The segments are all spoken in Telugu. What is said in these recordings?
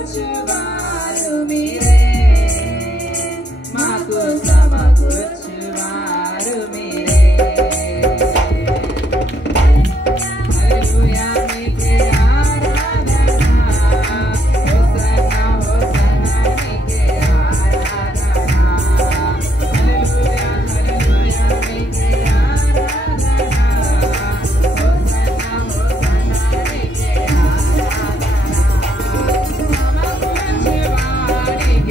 సమకూర్చువారు మీరే, మాకు సమకూర్చువారు మీరే. హల్లెలూయా నీకే ఆరాధన, హోసన్నా హోసన్నా నీకే ఆరాధన. హల్లెలూయా హల్లెలూయా నీకే ఆరాధన, హోసన్నా హోసన్నా నీకే ఆరాధన. సమకూర్చువారికి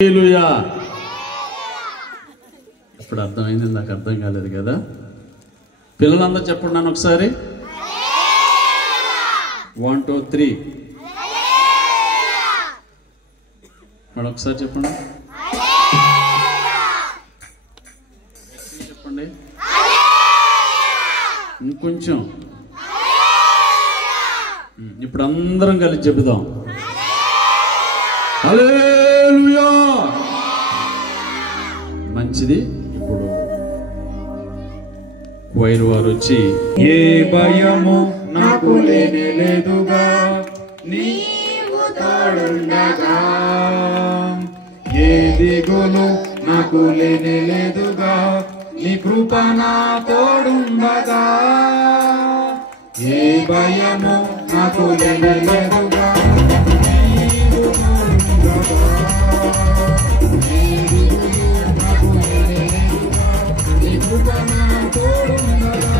హల్లెలూయా. ఇప్పుడు అర్థమైంది, నాకు అర్థం కాలేదు కదా. పిల్లలందరూ చెప్పండి నన్ను ఒకసారి. 1 2 3 మళ్ళీ ఒకసారి చెప్పండి. చెప్పండి ఇంకొంచెం. ఇప్పుడు అందరం కలిసి చెబుదాం హల్లెలూయా. మంచిది. ఇప్పుడు వైర్ వారు వచ్చి ఏ భయము నాకు లేనే లేదుగా నీవు తోడుండగా, ఏ దిగులు నాకు లేనే లేదుగా నీ కృప నా తోడుండగా, ఏ భయము నాకు లేనే లేదుగా నీవు తోడుండగా, ఏ దిగులు నాకు లేనే లేదుగా నీ కృప నా తోడుండగా,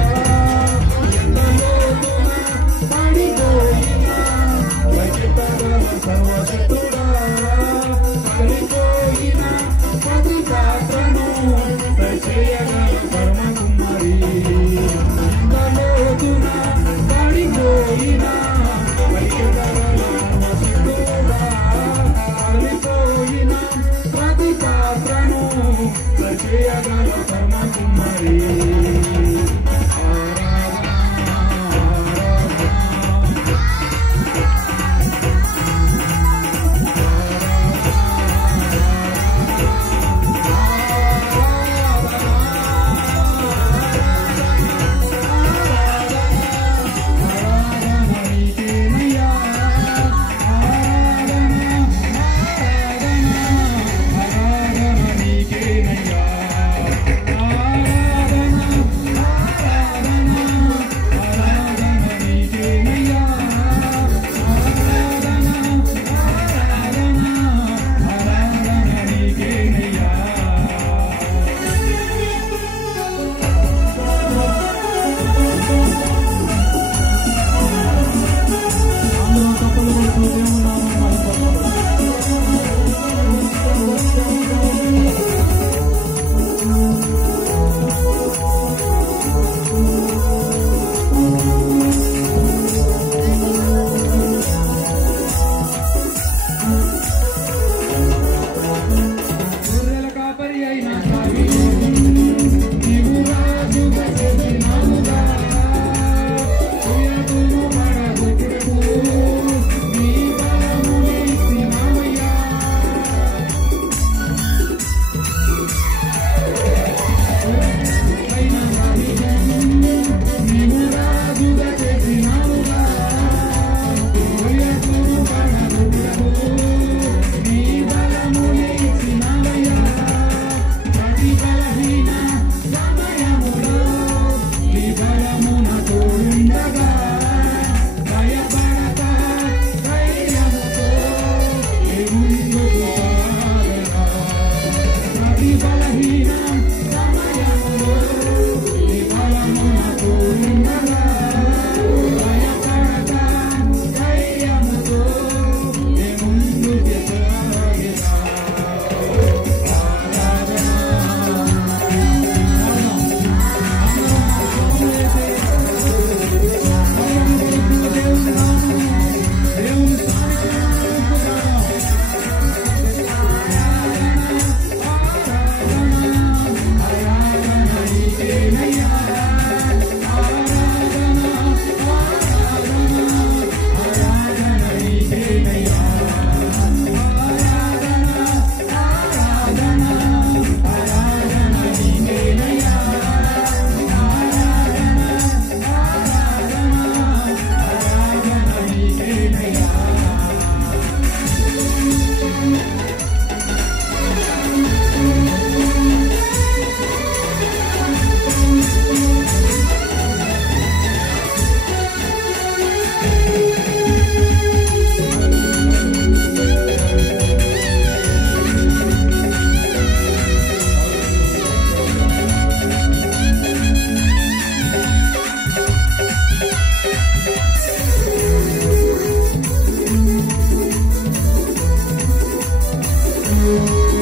సర్వశక్తుడా కలిపోయిన ప్రతి పాత్రను సరిచేయగల పరమకుమారి, లోతున పడిపోయిన సర్వశక్తుడా కలిపోయిన ప్రతి పాత్రను సరిచేయగల పరమకుమారి. you.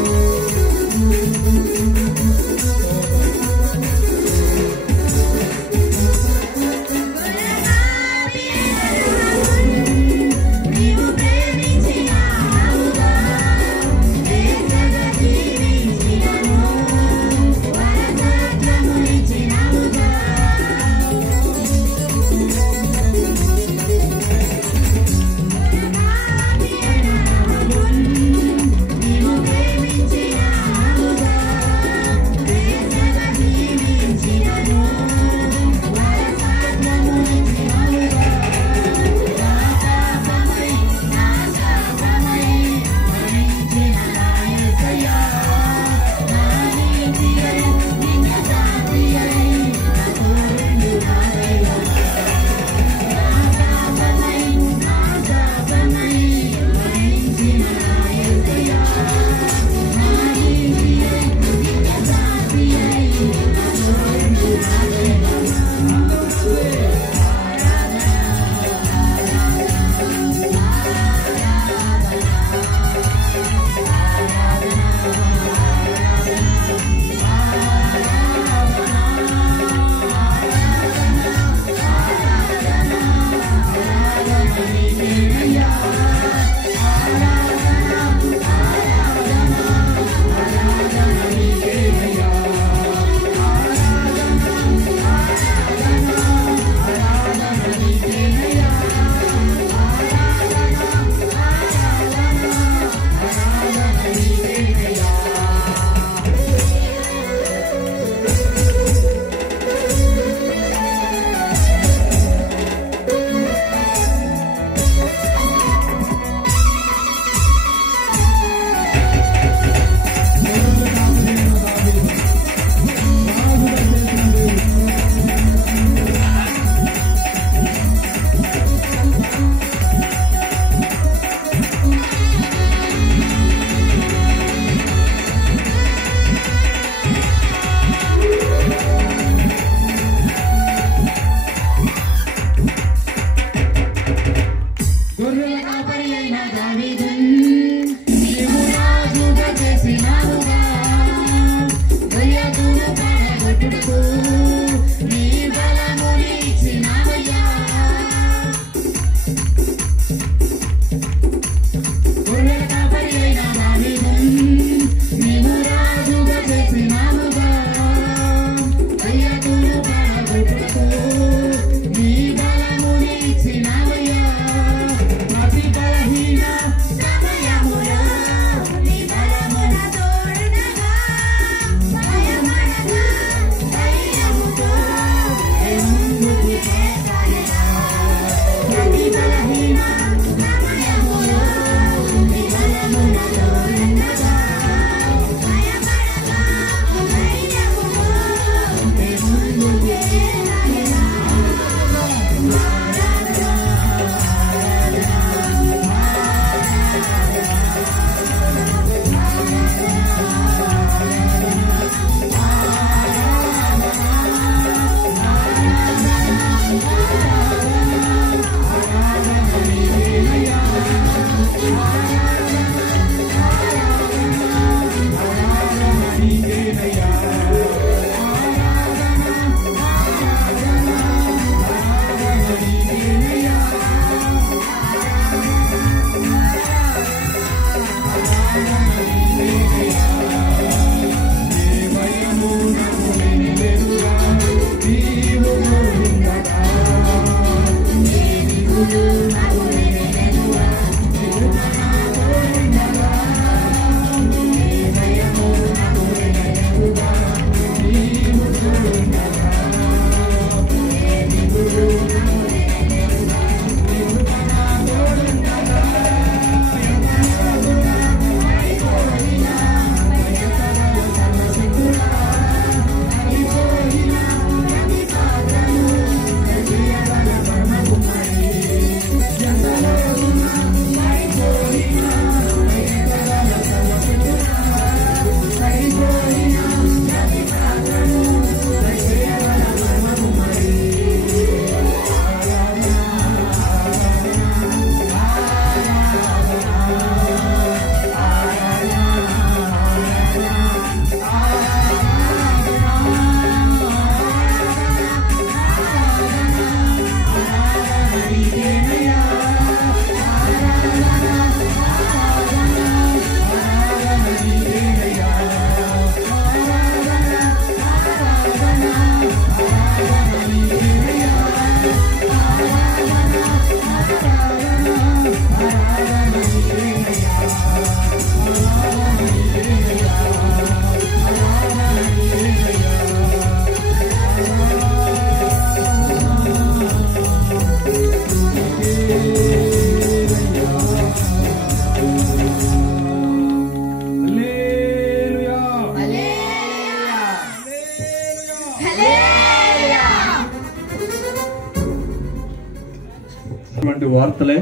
వార్తలే.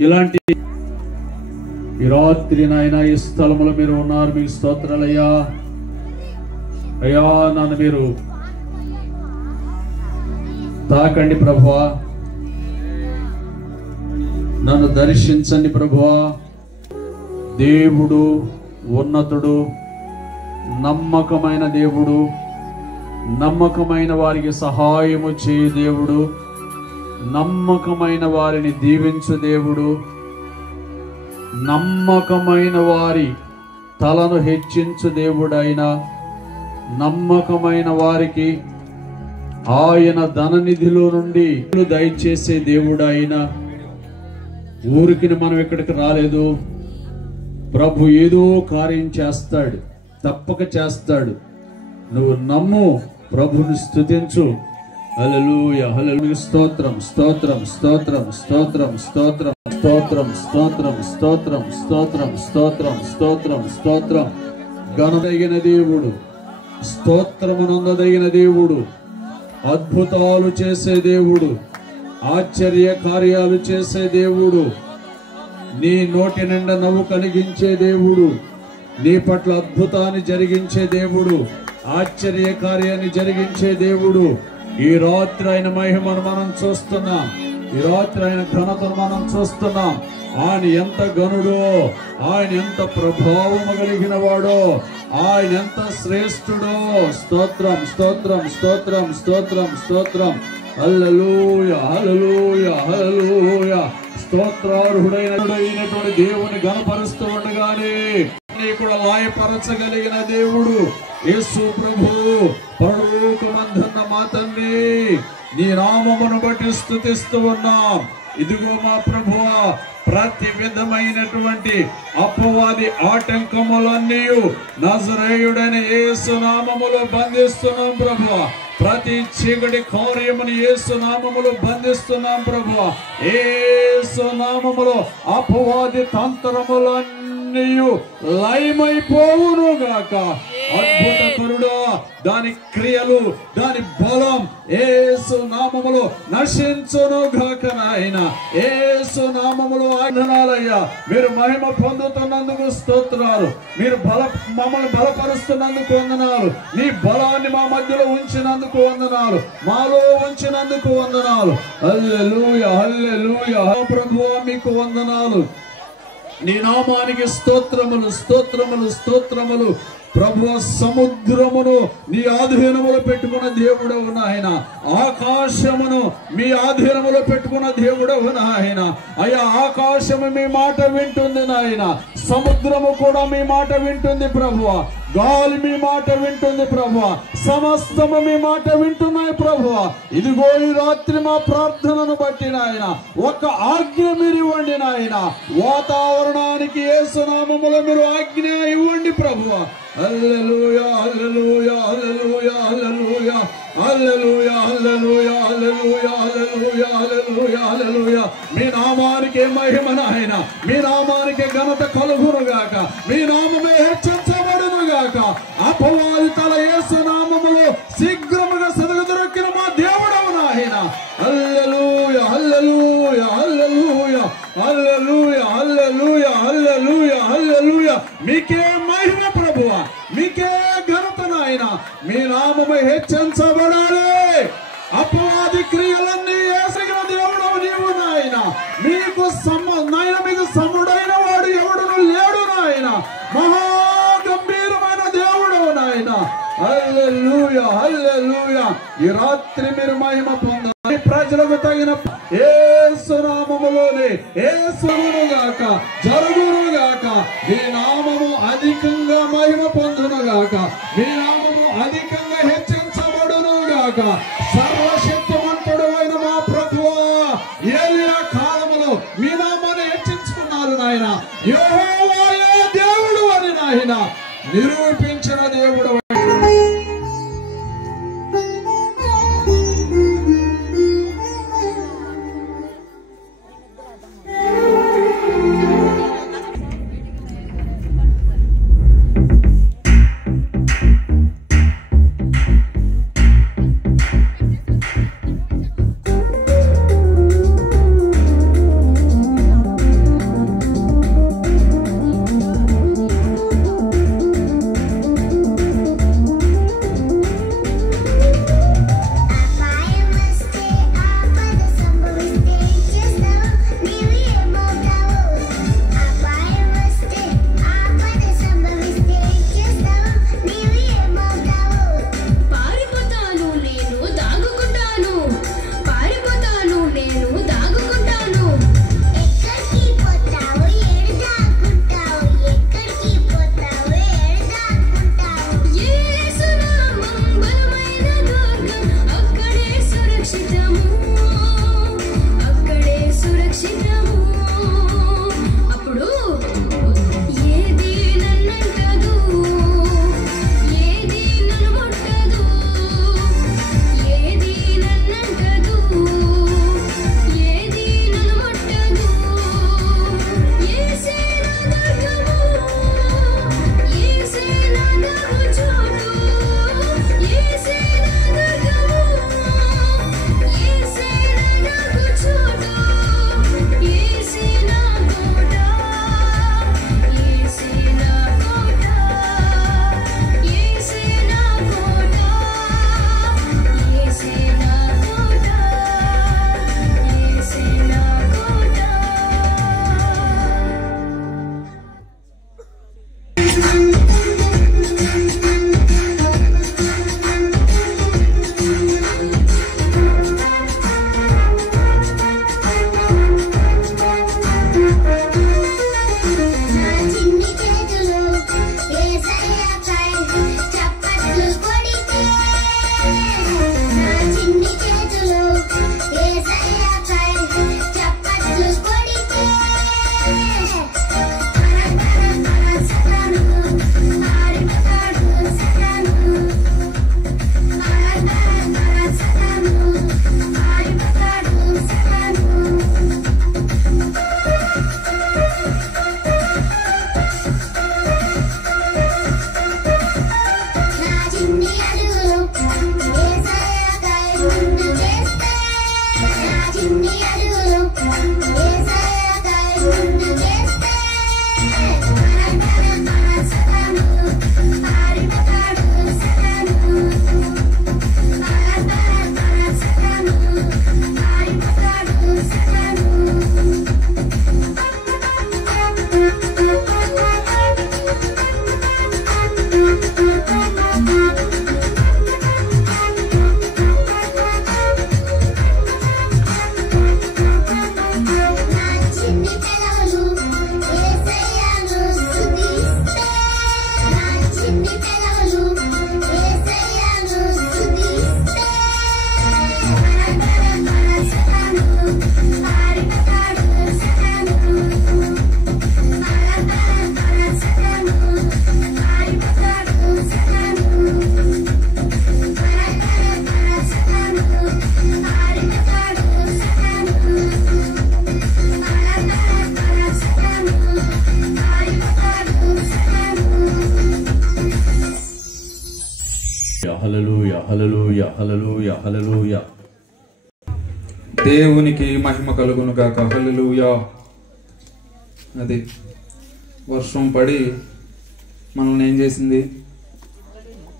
ఇలాంటి ఈ రాత్రి నాయన ఈ స్థలములో మీరు ఉన్నారు, మీకు స్తోత్రాలయ్యా. అయ్యా నన్ను మీరు తాకండి ప్రభువా, నన్ను దర్శించండి ప్రభువా. దేవుడు ఉన్నతుడు, నమ్మకమైన దేవుడు, నమ్మకమైన వారికి సహాయము చేయు దేవుడు, నమ్మకమైన వారిని దీవించు దేవుడు, నమ్మకమైన వారి తలను హెచ్చించు దేవుడైన, నమ్మకమైన వారికి ఆయన ధననిధిలో నుండి దయచేసే దేవుడైన. ఊరికి మనం ఇక్కడికి రాలేదు, ప్రభు ఏదో కార్యం చేస్తాడు, తప్పక చేస్తాడు. నువ్వు నమ్ము, ప్రభుని స్తుతించు. హల్లెలూయా హల్లెలూయా. స్తోత్రం స్తోత్రం స్తోత్రం స్తోత్రం స్తోత్రం స్తోత్రం స్తోత్రం స్తోత్రం స్తోత్రం స్తోత్రం స్తోత్రం స్తోత్రం. ఘనదగిన దేవుడు, స్తోత్రమునందదగిన దేవుడు, అద్భుతాలు చేసే దేవుడు, ఆశ్చర్య కార్యాలు చేసే దేవుడు, నీ నోటి నిండా నవ్వు కలిగించే దేవుడు, నీ పట్ల అద్భుతాన్ని జరిగించే దేవుడు, ఆశ్చర్య కార్యాన్ని జరిగించే దేవుడు. ఈ రాత్రి ఆయన మహిమను మనం చూస్తున్నాం, ఈ రాత్రి ఆయన ఘనతను మనం చూస్తున్నాం. ఆయన ఎంత ఘనుడో, ఆయన ఎంత ప్రభావము కలిగిన వాడో, ఆయన ఎంత శ్రేష్ఠుడో. స్తోత్రం స్తోత్రం స్తోత్రం స్తోత్రం స్తోత్రం. హల్లెలూయా హల్లెలూయా హల్లెలూయా. స్తోత్రార్హుడైనటువంటి దేవుని ఘనపరుస్తూ ఉండగానే కూడా లాయపరచగలిగిన దేవుడు యేసు ప్రభు. పరలోకమందున్న మా తండ్రి, నీ నామమును బట్టి స్తుతిస్తూ ఉన్నాం. ఇదిగో మా ప్రభువా, ప్రతి విధమైనటువంటి అపవాది ఆటంకములన్నీ నజరేయుడైన యేసు నామములో బంధిస్తున్నాం ప్రభువా. ప్రతి చీకటి కార్యమును యేసు నామములో బంధిస్తున్నాం ప్రభువా. యేసు నామములో అపవాది తంత్రములన్నీ లయమైపోవును గాక. అద్భుతకరుడా, దాని క్రియలు, దాని బలం యేసు నామములో నశించును గాక. నాయన యేసు నామములో ఆజ్ఞాలయ్యా, మీరు మహిమ పొందుతున్నందుకు స్తోత్రాలు. మీరు మమ్మల్ని బలపరుస్తున్నందుకు వందనాలు. నీ బలాన్ని మా మధ్యలో ఉంచినందుకు వందనాలు, మాలో ఉంచినందుకు వందనాలు. హల్లెలూయా హల్లెలూయా. ప్రభువా మీకు వందనాలు. నీ నామానికి స్తోత్రములు స్తోత్రములు స్తోత్రములు. ప్రభు, సముద్రమును నీ ఆధీనములో పెట్టుకున్న దేవుడవు నాయన. ఆకాశమును మీ ఆధీనములో పెట్టుకున్న దేవుడవు నాయన. అయ్యా, ఆకాశము మీ మాట వింటుంది నాయన, సముద్రము కూడా మీ మాట వింటుంది ప్రభువా. గాలి మీ మాట వింటుంది ప్రభువా, సమస్తము మీ మాట వింటున్నాయి ప్రభువా. ఇదిగో ఈ రాత్రి మా ప్రార్థనను బట్టి నాయన ఒక ఆజ్ఞ మీరు ఇవ్వండి నాయన. వాతావరణానికి యేసు నామములో మీరు ఆజ్ఞ ఇవ్వండి ప్రభువా. హల్లెలూయా హల్లెలూయా హల్లెలూయా హల్లెలూయా హల్లెలూయా హల్లెలూయా హల్లెలూయా హల్లెలూయా హల్లెలూయా హల్లెలూయా. మీ నామానికి మహిమ నాయన, మీ నామానికి ఘనత కలుగును గాక, మీ నామమే హెచ్చించబడును గాక. అపవాది తల యేసు నామములో శీఘ్రముగా సదగదొరికిన మా దేవుడవు నాయన. హల్లెలూయా హల్లెలూయా హల్లెలూయా హల్లెలూయా హల్లెలూయా హల్లెలూయా హల్లెలూయా. మీకే మహిమ ప్రభువా, మీకే ఘనత నాయన. మీ నామమే హెచ్చించబడాలి. అపవాది క్రియలన్నీ యేసగిన దేవుడవు నీవు నాయన. మీకు నాయన, మీకు సముడైన వాడు ఎవడును లేడు నాయన. మహా గంభీరమైన దేవుడవు నాయన. హల్లెలూయా హల్లెలూయా. ఈ రాత్రి మీరు మహిమ పొందాలి. ప్రజలకు తగిన యేసు నామములోనే యేసును గాక, జరుగును గాక. మీ నామము అధికంగా మహిమ పొందును గాక, మీ నామము అధికంగా హెచ్చించబడును గాక. సర్వశక్తిమంతుడు అయిన మా ప్రభువా, ఏలియా కాలములో మీ నామాన్ని హెచ్చించుకున్నారు నాయన. యెహోవాయే దేవుడు అని నాయన నిరూపించిన దేవుడు. హల్లెలూయా హల్లెలూయా హల్లెలూయా హల్లెలూయా. దేవునికి మహిమ కలుగును గాక. హల్లెలూయా. అది వర్షం పడి మనల్ని ఏం చేసింది?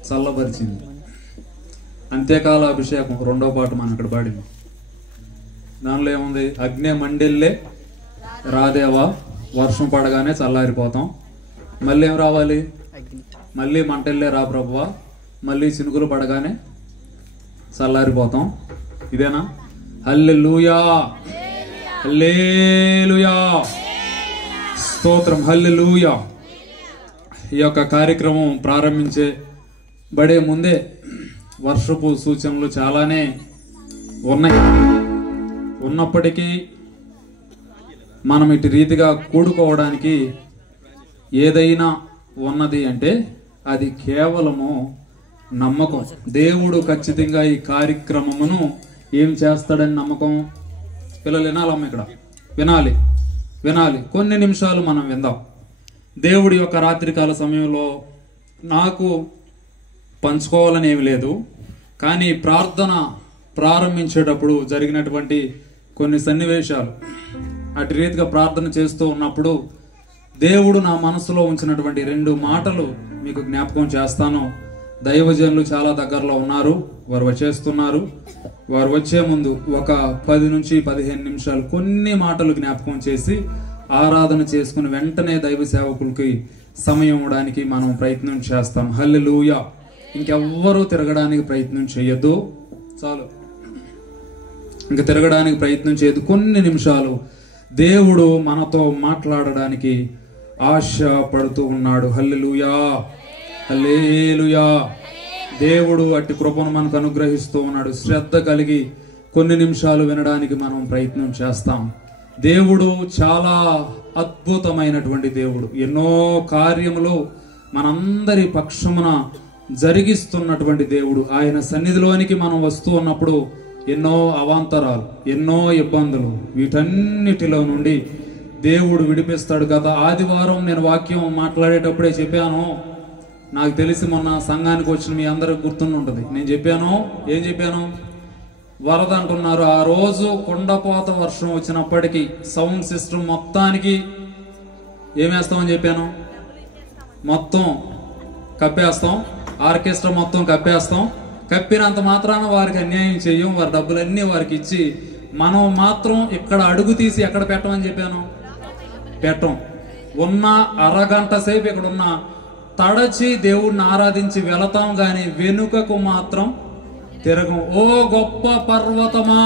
చల్లబరిచింది. అంత్యకాల అభిషేకం రెండో పాట మనం ఇక్కడ పాడింది. దానిలో ఏముంది? అగ్ని మండెల్లే రాదేవా, వర్షం పడగానే చల్లారిపోతాం. మళ్ళీ ఏం రావాలి? మళ్ళీ మంటెల్లే రా ప్రభువా, మళ్ళీ చినుకులు పడగానే చల్లారిపోతాం. ఇదేనా? హల్లెలూయా హల్లెలూయా స్తోత్రం. హల్లెలూయా. ఈ యొక్క కార్యక్రమం ప్రారంభించబడే ముందే వర్షపు సూచనలు చాలానే ఉన్నాయి. ఉన్నప్పటికీ మనం ఇటు రీతిగా కూడుకోవడానికి ఏదైనా ఉన్నది అంటే అది కేవలము నమ్మకం. దేవుడు ఖచ్చితంగా ఈ కార్యక్రమమును ఏం చేస్తాడని నమ్మకం. పిల్లలు వినాలమ్మ, ఇక్కడ వినాలి. కొన్ని నిమిషాలు మనం విందాం. దేవుడి యొక్క రాత్రికాల సమయంలో నాకు పంచుకోవాలని ఏమి లేదు, కానీ ప్రార్థన ప్రారంభించేటప్పుడు జరిగినటువంటి కొన్ని సన్నివేశాలు, అటు రీతిగా ప్రార్థన చేస్తూ ఉన్నప్పుడు దేవుడు నా మనసులో ఉంచినటువంటి 2 మాటలు మీకు జ్ఞాపకం చేస్తాను. దైవజనులు చాలా దగ్గరలో ఉన్నారు, వారు వచ్చేస్తున్నారు. వారు వచ్చే ముందు ఒక 10 నుంచి 15 నిమిషాలు కొన్ని మాటలు జ్ఞాపకం చేసి ఆరాధన చేసుకుని వెంటనే దైవ సేవకులకి సమయం ఇవ్వడానికి మనం ప్రయత్నం చేస్తాం. హల్లెలూయా. ఇంకెవ్వరూ తిరగడానికి ప్రయత్నం చేయొద్దు, చాలు. ఇంకా తిరగడానికి ప్రయత్నం చేయదు. కొన్ని నిమిషాలు దేవుడు మనతో మాట్లాడడానికి ఆశ పడుతూ ఉన్నాడు. హల్లెలూయా హల్లెలూయా. దేవుడు అట్టి కృపను మనకు అనుగ్రహిస్తూ ఉన్నాడు. శ్రద్ధ కలిగి కొన్ని నిమిషాలు వినడానికి మనం ప్రయత్నం చేస్తాం. దేవుడు చాలా అద్భుతమైనటువంటి దేవుడు. ఎన్నో కార్యములు మనందరి పక్షమున జరిగిస్తున్నటువంటి దేవుడు. ఆయన సన్నిధిలోనికి మనం వస్తూ ఉన్నప్పుడు ఎన్నో అవాంతరాలు, ఎన్నో ఇబ్బందులు, వీటన్నిటిలో నుండి దేవుడు విడిపిస్తాడు. గత ఆదివారం నేను వాక్యం మాట్లాడేటప్పుడే చెప్పాను. నాకు తెలిసి మొన్న సంఘానికి వచ్చిన మీ అందరికి గుర్తుండి ఉంటుంది. నేను చెప్పాను, ఏం చెప్పాను? వరద అంటున్నారు. ఆ రోజు కొండపోత వర్షం వచ్చినప్పటికీ సౌండ్ సిస్టమ్ మొత్తానికి ఏమేస్తామని చెప్పాను? మొత్తం కప్పేస్తాం. ఆర్కెస్ట్రా మొత్తం కప్పేస్తాం. కప్పినంత మాత్రాన వారికి అన్యాయం చెయ్యం. వారి డబ్బులన్నీ వారికి ఇచ్చి మనం మాత్రం ఇక్కడ అడుగు తీసి ఎక్కడ పెట్టమని చెప్పాను? పెట్టం. ఉన్న అరగంట సేపు ఇక్కడ ఉన్న తడచి దేవుడిని ఆరాధించి వెళతాం, గాని వెనుకకు మాత్రం తిరగం. ఓ గొప్ప పర్వతమా,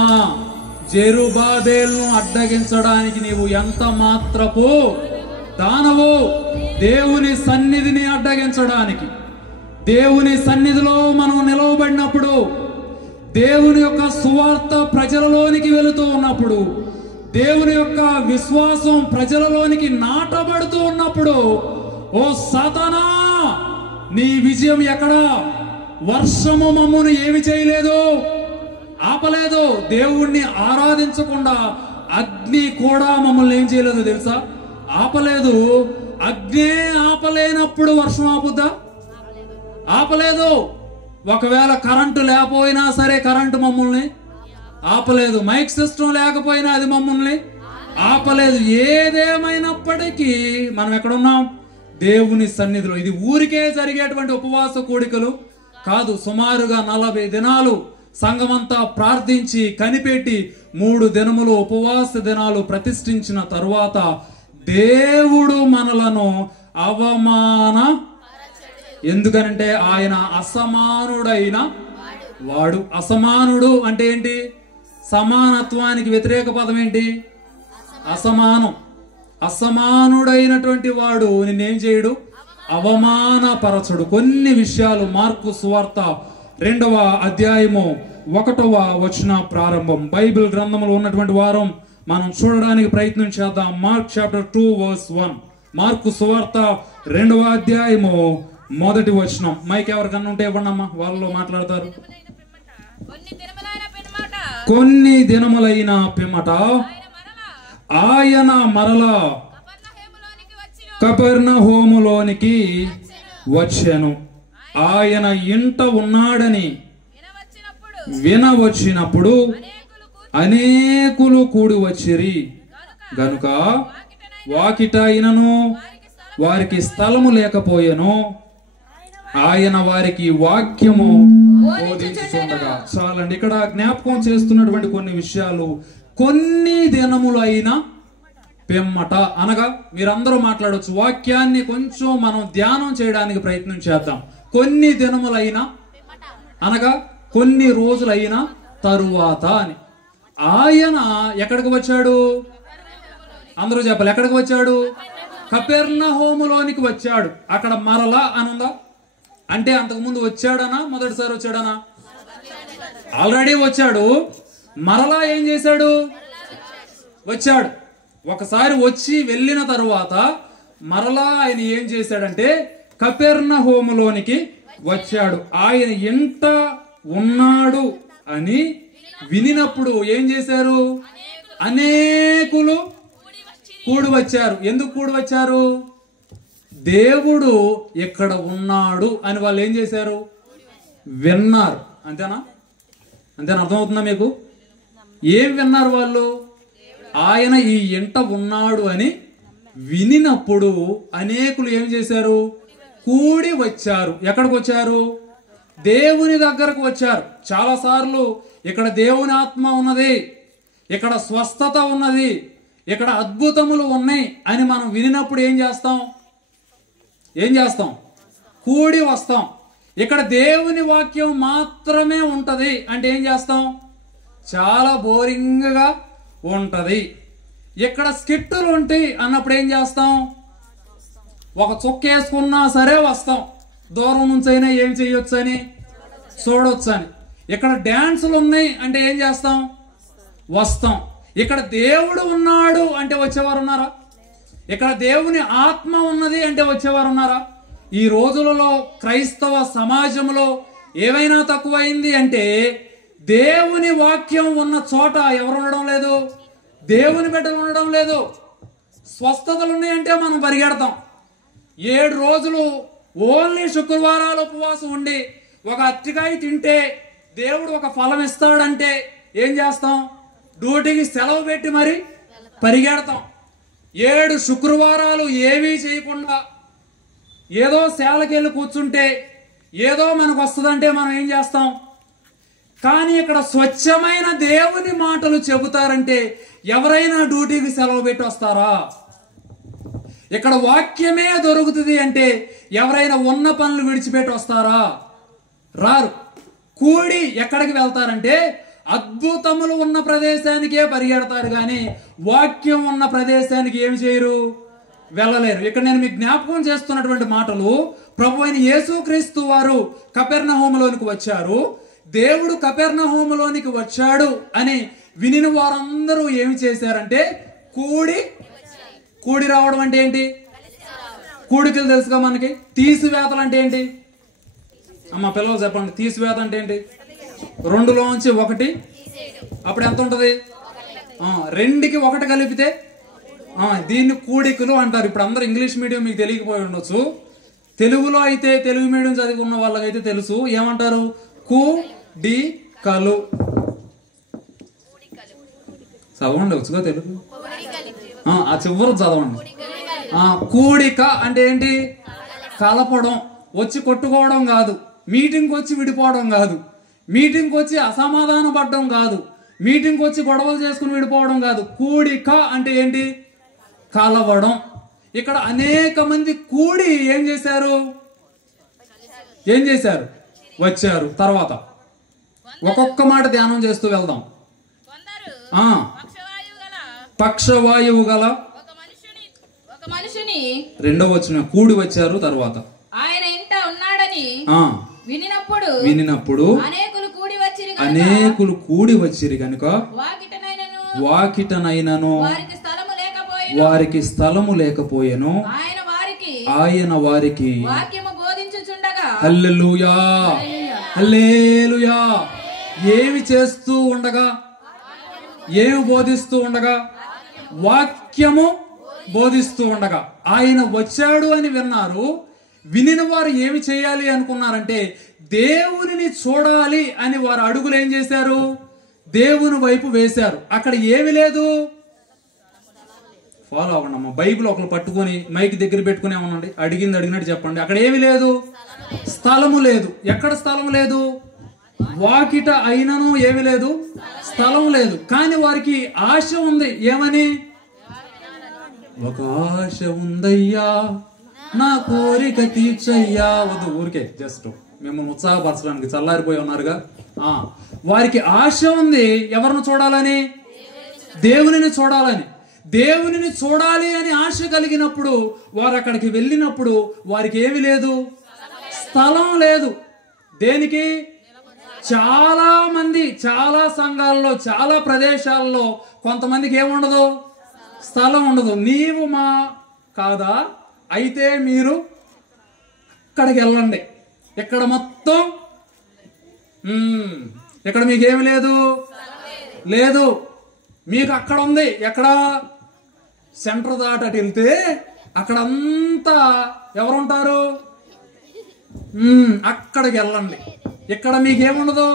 జెరుబాబేలును అడ్డగించడానికి నీవు ఎంత మాత్రపు దానవు. దేవుని సన్నిధిని అడ్డగించడానికి, దేవుని సన్నిధిలో మనం నిలవబడినప్పుడు, దేవుని యొక్క సువార్త ప్రజలలోనికి వెళుతూ ఉన్నప్పుడు, దేవుని యొక్క విశ్వాసం ప్రజలలోనికి నాటబడుతూ ఉన్నప్పుడు, ఓ సాతానా, నీ విజయం ఎక్కడా? వర్షము మమ్మును ఏమి చేయలేదు, ఆపలేదు. దేవుణ్ణి ఆరాధించకుండా అగ్ని కూడా మమ్మల్ని ఏం చేయలేదు తెలుసా? ఆపలేదు. అగ్నే ఆపలేనప్పుడు వర్షం ఆపుద్దా? ఆపలేదు. ఒకవేళ కరెంటు లేకపోయినా సరే కరెంటు మమ్మల్ని ఆపలేదు. మైక్ సిస్టమ్ లేకపోయినా అది మమ్మల్ని ఆపలేదు. ఏదేమైనప్పటికీ మనం ఎక్కడున్నాం? దేవుని సన్నిధిలో. ఇది ఊరికే జరిగేటువంటి ఉపవాస కూడికలు కాదు. సుమారుగా 40 దినాలు సంఘమంతా ప్రార్థించి కనిపెట్టి 3 దినములు ఉపవాస దినాలు ప్రతిష్ఠించిన తరువాత దేవుడు మనలను ఎందుకనంటే ఆయన అసమానుడైన వాడు. అసమానుడు అంటే ఏంటి? సమానత్వానికి వ్యతిరేక పదం ఏంటి? అసమానం. అసమానుడైనటువంటి వాడు నిన్నేం చేయడు? అవమానపరచడు. కొన్ని విషయాలు మార్కు సువార్త 2వ అధ్యాయము 1వ వచన ప్రారంభం. బైబిల్ గ్రంథంలో ఉన్నటువంటి వారం మనం చూడడానికి ప్రయత్నం చేద్దాం. Mark chapter 2 verse 1. మార్కు సువార్త 2వ అధ్యాయము 1వ వచనం. మైక్ ఎవరికన్నా ఉంటే ఇవ్వండమ్మా, వాళ్ళలో మాట్లాడతారు. కొన్ని దినములైన పిమ్మట ఆయన మరలా కపెర్నహూములోనికి వచ్చెను. ఆయన ఇంట ఉన్నాడని వినవచ్చినప్పుడు అనేకులు కూడి వచ్చిరి గనుక వాకిట అయినను వారికి స్థలము లేకపోయెను. ఆయన వారికి వాక్యము బోధించుచుండగా. చాలండి, ఇక్కడ జ్ఞాపకం చేస్తున్నటువంటి కొన్ని విషయాలు. కొన్ని దినములు అయినా పిమ్మట అనగా మీరందరూ మాట్లాడవచ్చు. వాక్యాన్ని కొంచెం మనం ధ్యానం చేయడానికి ప్రయత్నం చేద్దాం. కొన్ని దినములైనా అనగా కొన్ని రోజులైనా తరువాత అని. ఆయన ఎక్కడికి వచ్చాడు? అందరూ చెప్పాలి, ఎక్కడికి వచ్చాడు? కపెర్నహూములోనికి వచ్చాడు. అక్కడ మరలా అనుందా? అంటే అంతకుముందు వచ్చాడనా మొదటిసారి వచ్చాడనా? ఆల్రెడీ వచ్చాడు. మరలా ఏం చేశాడు? వచ్చాడు. ఒకసారి వచ్చి వెళ్ళిన తరువాత మరలా ఆయన ఏం చేశాడంటే కపెర్నహూములోనికి వచ్చాడు. ఆయన ఇంట ఉన్నాడు అని వినినప్పుడు ఏం చేశారు? అనేకులు కూడి వచ్చారు. ఎందుకు కూడి వచ్చారు? దేవుడు ఎక్కడ ఉన్నాడు అని వాళ్ళు ఏం చేశారు? విన్నారు. అంతేనా? అంతేనా? అర్థమవుతుందా మీకు? ఏం విన్నారు వాళ్ళు? ఆయన ఈ ఇంట ఉన్నాడు అని వినినప్పుడు అనేకులు ఏం చేశారు? కూడి వచ్చారు. ఎక్కడికి వచ్చారు? దేవుని దగ్గరకు వచ్చారు. చాలా సార్లు ఇక్కడ దేవుని ఆత్మ ఉన్నది, ఇక్కడ స్వస్థత ఉన్నది, ఇక్కడ అద్భుతములు ఉన్నాయి అని మనం వినినప్పుడు ఏం చేస్తాం? కూడి వస్తాం. ఇక్కడ దేవుని వాక్యం మాత్రమే ఉంటది అంటే ఏం చేస్తాం? చాలా బోరింగ్గా ఉంటది. ఇక్కడ స్కిట్టులు ఉంటాయి అన్నప్పుడు ఏం చేస్తాం? ఒక చుక్క వేసుకున్నా సరే వస్తాం. దూరం నుంచి అయినా ఏం చేయొచ్చు అని చూడొచ్చు అని. ఇక్కడ డాన్సులు ఉన్నాయి అంటే ఏం చేస్తాం? వస్తాం. ఇక్కడ దేవుడు ఉన్నాడు అంటే వచ్చేవారు ఉన్నారా? ఇక్కడ దేవుని ఆత్మ ఉన్నది అంటే వచ్చేవారు ఉన్నారా? ఈ రోజులలో క్రైస్తవ సమాజంలో ఏమైనా తక్కువైంది అంటే దేవుని వాక్యం ఉన్న చోట ఎవరు ఉండడం లేదు? దేవుని బిడ్డలు ఉండడం లేదు. స్వస్థతలు ఉన్నాయంటే మనం పరిగెడతాం. 7 రోజులు ఓన్లీ శుక్రవారాలు ఉపవాసం ఉండి ఒక అరటికాయ తింటే దేవుడు ఒక ఫలం ఇస్తాడంటే ఏం చేస్తాం? డ్యూటీకి సెలవు పెట్టి మరి పరిగెడతాం. 7 శుక్రవారాలు ఏమీ చేయకుండా ఏదో సేవలకు వెళ్ళి కూర్చుంటే ఏదో మనకు వస్తుందంటే మనం ఏం చేస్తాం? కానీ ఇక్కడ స్వచ్ఛమైన దేవుని మాటలు చెబుతారంటే ఎవరైనా డ్యూటీకి సెలవు పెట్టి వస్తారా? ఇక్కడ వాక్యమే దొరుకుతుంది అంటే ఎవరైనా ఉన్న పనులు విడిచిపెట్టి వస్తారా? రారు. కూడి ఎక్కడికి వెళ్తారంటే అద్భుతములు ఉన్న ప్రదేశానికే పరిగెడతారు, కానీ వాక్యం ఉన్న ప్రదేశానికి ఏమి చేయరు? వెళ్ళలేరు. ఇక్కడ నేను మీకు జ్ఞాపకం చేస్తున్నటువంటి మాటలు ప్రభు అయిన యేసుక్రీస్తు వారు కపెర్నహూములోనికి వచ్చారు. దేవుడు కపెర్నహూములోనికి వచ్చాడు అని వినిన వారందరూ ఏమి చేశారంటే కూడి రావడం అంటే ఏంటి? కూడికలు తెలుసుగా మనకి. తీసివేతలు అంటే ఏంటి? అమ్మ పిల్లలు చెప్పండి, తీసివేత అంటే ఏంటి? 2లోంచి 1 అప్పుడు ఎంత ఉంటది? 2కి 1 కలిపితే దీన్ని కూడికలు అంటారు. ఇప్పుడు అందరు ఇంగ్లీష్ మీడియం మీకు తెలియకపోయి ఉండొచ్చు. తెలుగులో అయితే తెలుగు మీడియం చదివి ఉన్న వాళ్ళకైతే తెలుసు. ఏమంటారు? కూడికలు. చదవండి వచ్చుగా తెలుగు. ఆ చివరి చదవండి. కూడిక అంటే ఏంటి? కలపడం. వచ్చి కొట్టుకోవడం కాదు, మీటింగ్కి వచ్చి విడిపోవడం కాదు, మీటింగ్కి వచ్చి అసమాధానం పడడం కాదు, మీటింగ్కి వచ్చి గొడవలు చేసుకుని విడిపోవడం కాదు. కూడిక అంటే ఏంటి? కలవడం. ఇక్కడ అనేక మంది కూడి ఏం చేశారు? వచ్చారు. తర్వాత ఒక్కొక్క మాట ధ్యానం చేస్తూ వెళ్దాం. పక్షవాయువు గల ఒక మనిషిని 2వ వచనం కూడి వచ్చారు. తర్వాత ఆయన ఇంట ఉన్నాడని వినినప్పుడు అనేకులు కూడి వచ్చిరి కనుక వాకిటనైనను వారికి స్థలము లేకపోయెను. ఆయన వారికి వాక్యము బోధించుచుండగా. హల్లెలూయా, హల్లెలూయా. ఏమి చేస్తూ ఉండగా? ఏమి బోధిస్తూ ఉండగా? వాక్యము బోధిస్తూ ఉండగా. ఆయన వచ్చాడు అని విన్నారు. వినిన వారు ఏమి చేయాలి అనుకున్నారంటే దేవునిని చూడాలి అని వారు అడుగులు ఏం చేశారు? దేవుని వైపు వేశారు. అక్కడ ఏమి లేదు. ఫాలో అవ్వండి. బైబిల్ ఒకరు పట్టుకొని మైక్ దగ్గర పెట్టుకుని ఏమనండి, అడిగింది అడిగినట్టు చెప్పండి. అక్కడ ఏమి లేదు, స్థలము లేదు. ఎక్కడ స్థలం లేదు? వాకిట అయినను ఏమి లేదు, స్థలం లేదు. కానీ వారికి ఆశ ఉంది. ఏమని? ఒక ఆశ ఉందయ్యా, నా కోరిక తీర్చయ్యా. వద్దు, ఊరికే జస్ట్ మిమ్మల్ని ఉత్సాహపరచడానికి. చల్లారిపోయి ఉన్నారుగా. వారికి ఆశ ఉంది. ఎవరిని చూడాలని? దేవునిని చూడాలని. దేవునిని చూడాలి అని ఆశ కలిగినప్పుడు వారు అక్కడికి వెళ్ళినప్పుడు వారికి ఏమి లేదు, స్థలం లేదు. దేనికి? చాలా మంది, చాలా సంఘాల్లో, చాలా ప్రదేశాల్లో కొంతమందికి ఏముండదు, స్థలం ఉండదు. నీవు మా కాదా, అయితే మీరు అక్కడికి వెళ్ళండి. ఇక్కడ మొత్తం ఇక్కడ మీకేమి లేదు, లేదు. మీకు అక్కడ ఉంది. ఎక్కడ? సెంటర్ దాటి అటు వెళ్తే అక్కడంతా ఎవరుంటారు? అక్కడికి వెళ్ళండి. ఇక్కడ మీకేముండదు.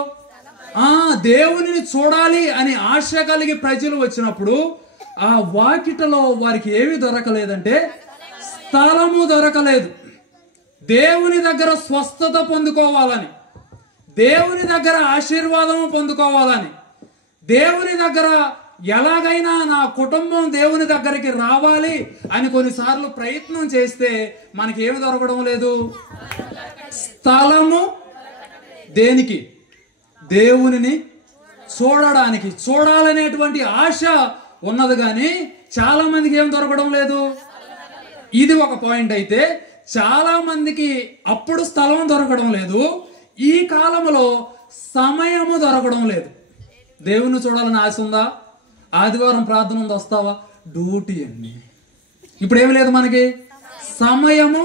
దేవునిని చూడాలి అని ఆశ కలిగి ప్రజలు వచ్చినప్పుడు ఆ వాకిటలో వారికి ఏమి దొరకలేదంటే స్థలము దొరకలేదు. దేవుని దగ్గర స్వస్థత పొందుకోవాలని, దేవుని దగ్గర ఆశీర్వాదము పొందుకోవాలని, దేవుని దగ్గర ఎలాగైనా నా కుటుంబం దేవుని దగ్గరికి రావాలి అని కొన్నిసార్లు ప్రయత్నం చేస్తే మనకి ఏమి దొరకడం లేదు, స్థలము. దేనికి? దేవునిని చూడడానికి, చూడాలనేటువంటి ఆశ ఉన్నది. కానీ చాలా మందికి ఏం దొరకడం లేదు. ఇది ఒక పాయింట్. అయితే చాలా మందికి అప్పుడు స్థలం దొరకడం లేదు. ఈ కాలంలో సమయము దొరకడం లేదు. దేవుని చూడాలని ఆశ ఉందా? ఆదివారం ప్రార్థన ఉంది, వస్తావా? డ్యూటీ అండి. ఇప్పుడు ఏమి లేదు మనకి, సమయము.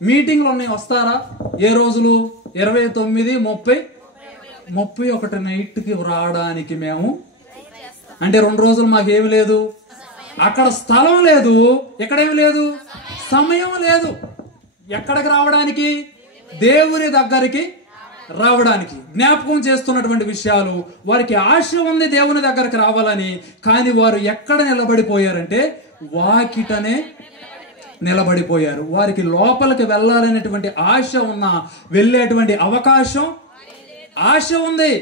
మీటింగ్లు ఉన్నాయి, వస్తారా? ఏ రోజులు? 29, 30, 31 నైట్కి రావడానికి మేము అంటే 2 రోజులు మాకేమి లేదు. అక్కడ స్థలం లేదు, ఎక్కడేమి లేదు, సమయం లేదు. ఎక్కడికి రావడానికి? దేవుని దగ్గరికి రావడానికి. జ్ఞాపకం చేస్తున్నటువంటి విషయాలు. వారికి ఆశ ఉంది దేవుని దగ్గరికి రావాలని. కానీ వారు ఎక్కడ నిలబడిపోయారంటే వాకిటనే నిలబడిపోయారు. వారికి లోపలికి వెళ్ళాలనేటువంటి ఆశ ఉన్నా వెళ్ళేటువంటి అవకాశం, ఆశ ఉంది.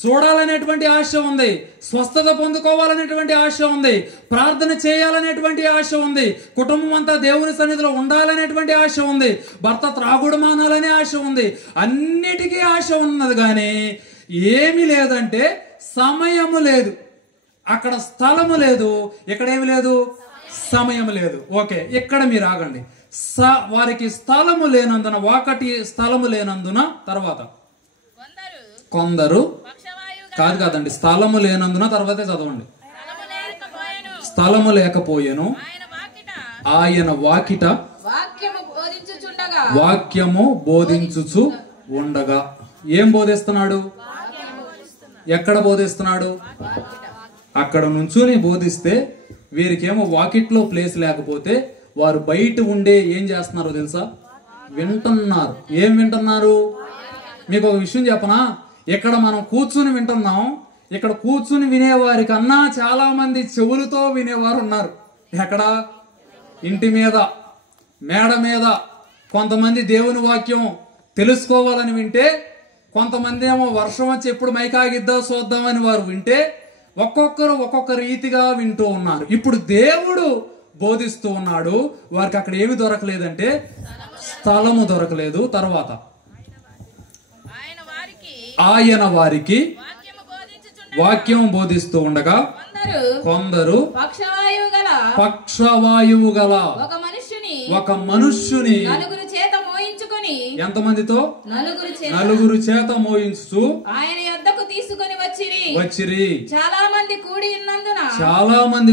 చూడాలనేటువంటి ఆశ ఉంది. స్వస్థత పొందుకోవాలనేటువంటి ఆశ ఉంది. ప్రార్థన చేయాలనేటువంటి ఆశ ఉంది. కుటుంబం అంతా దేవుని సన్నిధిలో ఉండాలనేటువంటి ఆశ ఉంది. భర్త త్రాగుడు మానాలనే ఆశ ఉంది. అన్నిటికీ ఆశ ఉన్నది. కానీ ఏమి లేదంటే సమయము లేదు. అక్కడ స్థలము లేదు, ఇక్కడేమి లేదు, సమయం లేదు. ఓకే, ఇక్కడ మీరు ఆగండి. వారికి స్థలము లేనందున, వాకటి స్థలము లేనందున, తర్వాత కొందరు కాదండి, స్థలము లేనందున తర్వాతే చదవండి. స్థలము లేకపోయేను ఆయన వాకిట వాక్యము బోధించుచు ఉండగా. ఏం బోధిస్తున్నాడు? ఎక్కడ బోధిస్తున్నాడు? అక్కడ నుంచుని బోధిస్తే వీరికేమో వాకిట్లో ప్లేస్ లేకపోతే వారు బయట ఉండే ఏం చేస్తున్నారో తెలుసా? వింటున్నారు. ఏం వింటున్నారు? మీకు ఒక విషయం చెప్పనా? ఇక్కడ మనం కూర్చుని వింటున్నాం. ఇక్కడ కూర్చుని వినేవారి కన్నా చాలా మంది చెవులతో వినేవారు ఉన్నారు. ఎక్కడ? ఇంటి మీద, మేడ మీద. కొంతమంది దేవుని వాక్యం తెలుసుకోవాలని వింటే, కొంతమంది ఏమో వర్షం వచ్చి ఎప్పుడు మైకాగిద్దా చూద్దామని వారు వింటే, ఒక్కొక్కరు ఒక్కొక్క రీతిగా వింటూ ఉన్నారు. ఇప్పుడు దేవుడు బోధిస్తూ ఉన్నాడు. వారికి అక్కడ ఏమి దొరకలేదంటే స్థలము దొరకలేదు. తర్వాత ఆయన వారికి వాక్యం బోధిస్తూ ఉండగా కొందరు పక్షవాయువు గల ఒక మనుష్యుని ఎంతమందితో? నలుగురు చేత మోయించు ఆయన యొద్దకు తీసుకొని వచ్చిరి. చాలా మంది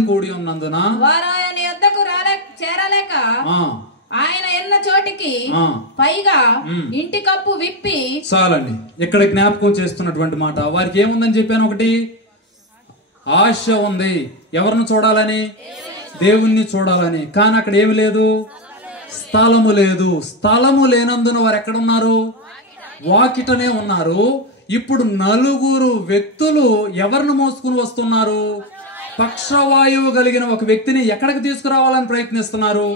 కూడి ఉన్నందున వారు ఆయన యొద్దకు చేరలేక ఆయన ఎన్న చోటికి పైగా ఇంటి కప్పు విప్పి. చాలండి. ఇక్కడ జ్ఞాపకం చేస్తున్నటువంటి మాట. వారికి ఏముందని చెప్పాను? ఒకటి ఆశ ఉంది. ఎవరిని చూడాలని? దేవుణ్ణి చూడాలని. కానీ అక్కడ ఏమి లేదు, స్థలము లేదు. స్థలము లేనందున వారు ఎక్కడున్నారు? వాకిటనే ఉన్నారు. ఇప్పుడు నలుగురు వ్యక్తులు ఎవరిని మోసుకుని వస్తున్నారు? పక్షవాయువు కలిగిన ఒక వ్యక్తిని ఎక్కడికి తీసుకురావాలని ప్రయత్నిస్తున్నారు?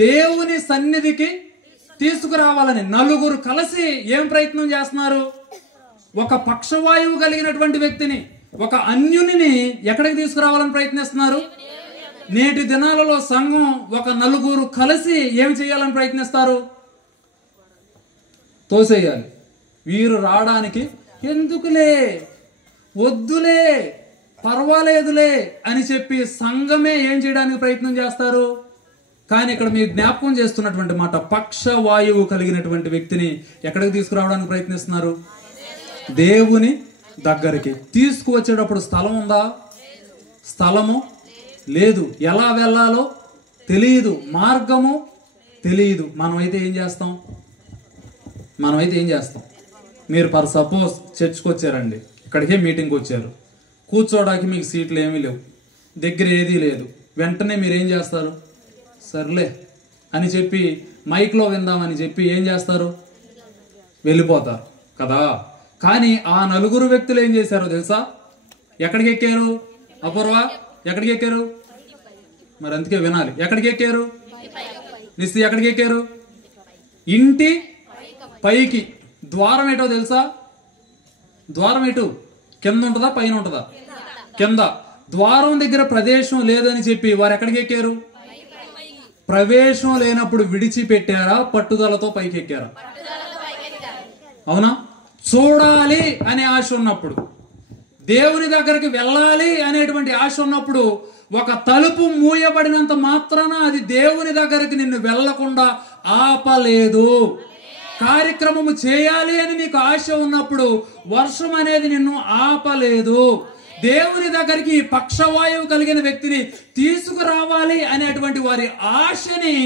దేవుని సన్నిధికి తీసుకురావాలని నలుగురు కలిసి ఏం ప్రయత్నం చేస్తున్నారు? ఒక పక్షవాయువు కలిగినటువంటి వ్యక్తిని, ఒక అన్యుని ఎక్కడికి తీసుకురావాలని ప్రయత్నిస్తున్నారు? నేటి దినాలలో సంఘం ఒక నలుగురు కలిసి ఏమి చేయాలని ప్రయత్నిస్తారు? తోసేయాలి. వీరు రావడానికి ఎందుకులే, వద్దులే, పర్వాలేదులే అని చెప్పి సంఘమే ఏం చేయడానికి ప్రయత్నం చేస్తారు. కానీ ఇక్కడ మీరు జ్ఞాపకం చేస్తున్నటువంటి మాట, పక్షవాయువు కలిగినటువంటి వ్యక్తిని ఎక్కడికి తీసుకురావడానికి ప్రయత్నిస్తున్నారు? దేవుని దగ్గరికి తీసుకువచ్చేటప్పుడు స్థలం ఉందా? స్థలము లేదు. ఎలా వెళ్ళాలో తెలియదు, మార్గము తెలియదు. మనమైతే ఏం చేస్తాం? మీరు ఫర్ సపోజ్ చర్చ్కి వచ్చారండి, ఇక్కడికే మీటింగ్కి వచ్చారు, కూర్చోడానికి మీకు సీట్లు ఏమీ లేవు, దగ్గర ఏదీ లేదు. వెంటనే మీరు ఏం చేస్తారు? సర్లే అని చెప్పి మైక్లో విందామని చెప్పి ఏం చేస్తారు? వెళ్ళిపోతారు కదా. కానీ ఆ నలుగురు వ్యక్తులు ఏం చేశారో తెలుసా? ఎక్కడికి ఎక్కారు? అపూర్వ, ఎక్కడికి ఎక్కారు? మరి అందుకే వినాలి. ఎక్కడికి ఎక్కారు? నిస్సి ఎక్కడికి ఎక్కారు? ఇంటి పైకి. ద్వారం ఏటో తెలుసా? ద్వారం ఎటు? కింద ఉంటుందా పైన ఉంటుందా? కింద. ద్వారం దగ్గర ప్రవేశం లేదని చెప్పి వారు ఎక్కడికి ఎక్కారు? ప్రవేశం లేనప్పుడు విడిచిపెట్టారా? పట్టుదలతో పైకి ఎక్కారా? అవునా? చూడాలి అనే ఆశ ఉన్నప్పుడు, దేవుని దగ్గరికి వెళ్ళాలి అనేటువంటి ఆశ ఉన్నప్పుడు, ఒక తలుపు మూయబడినంత మాత్రాన అది దేవుని దగ్గరికి నిన్ను వెళ్లకుండా ఆపలేదు. కార్యక్రమము చేయాలి అని నీకు ఆశ ఉన్నప్పుడు వర్షం అనేది నిన్ను ఆపలేదు. దేవుని దగ్గరికి పక్షవాయువు కలిగిన వ్యక్తిని తీసుకురావాలి అనేటువంటి వారి ఆశని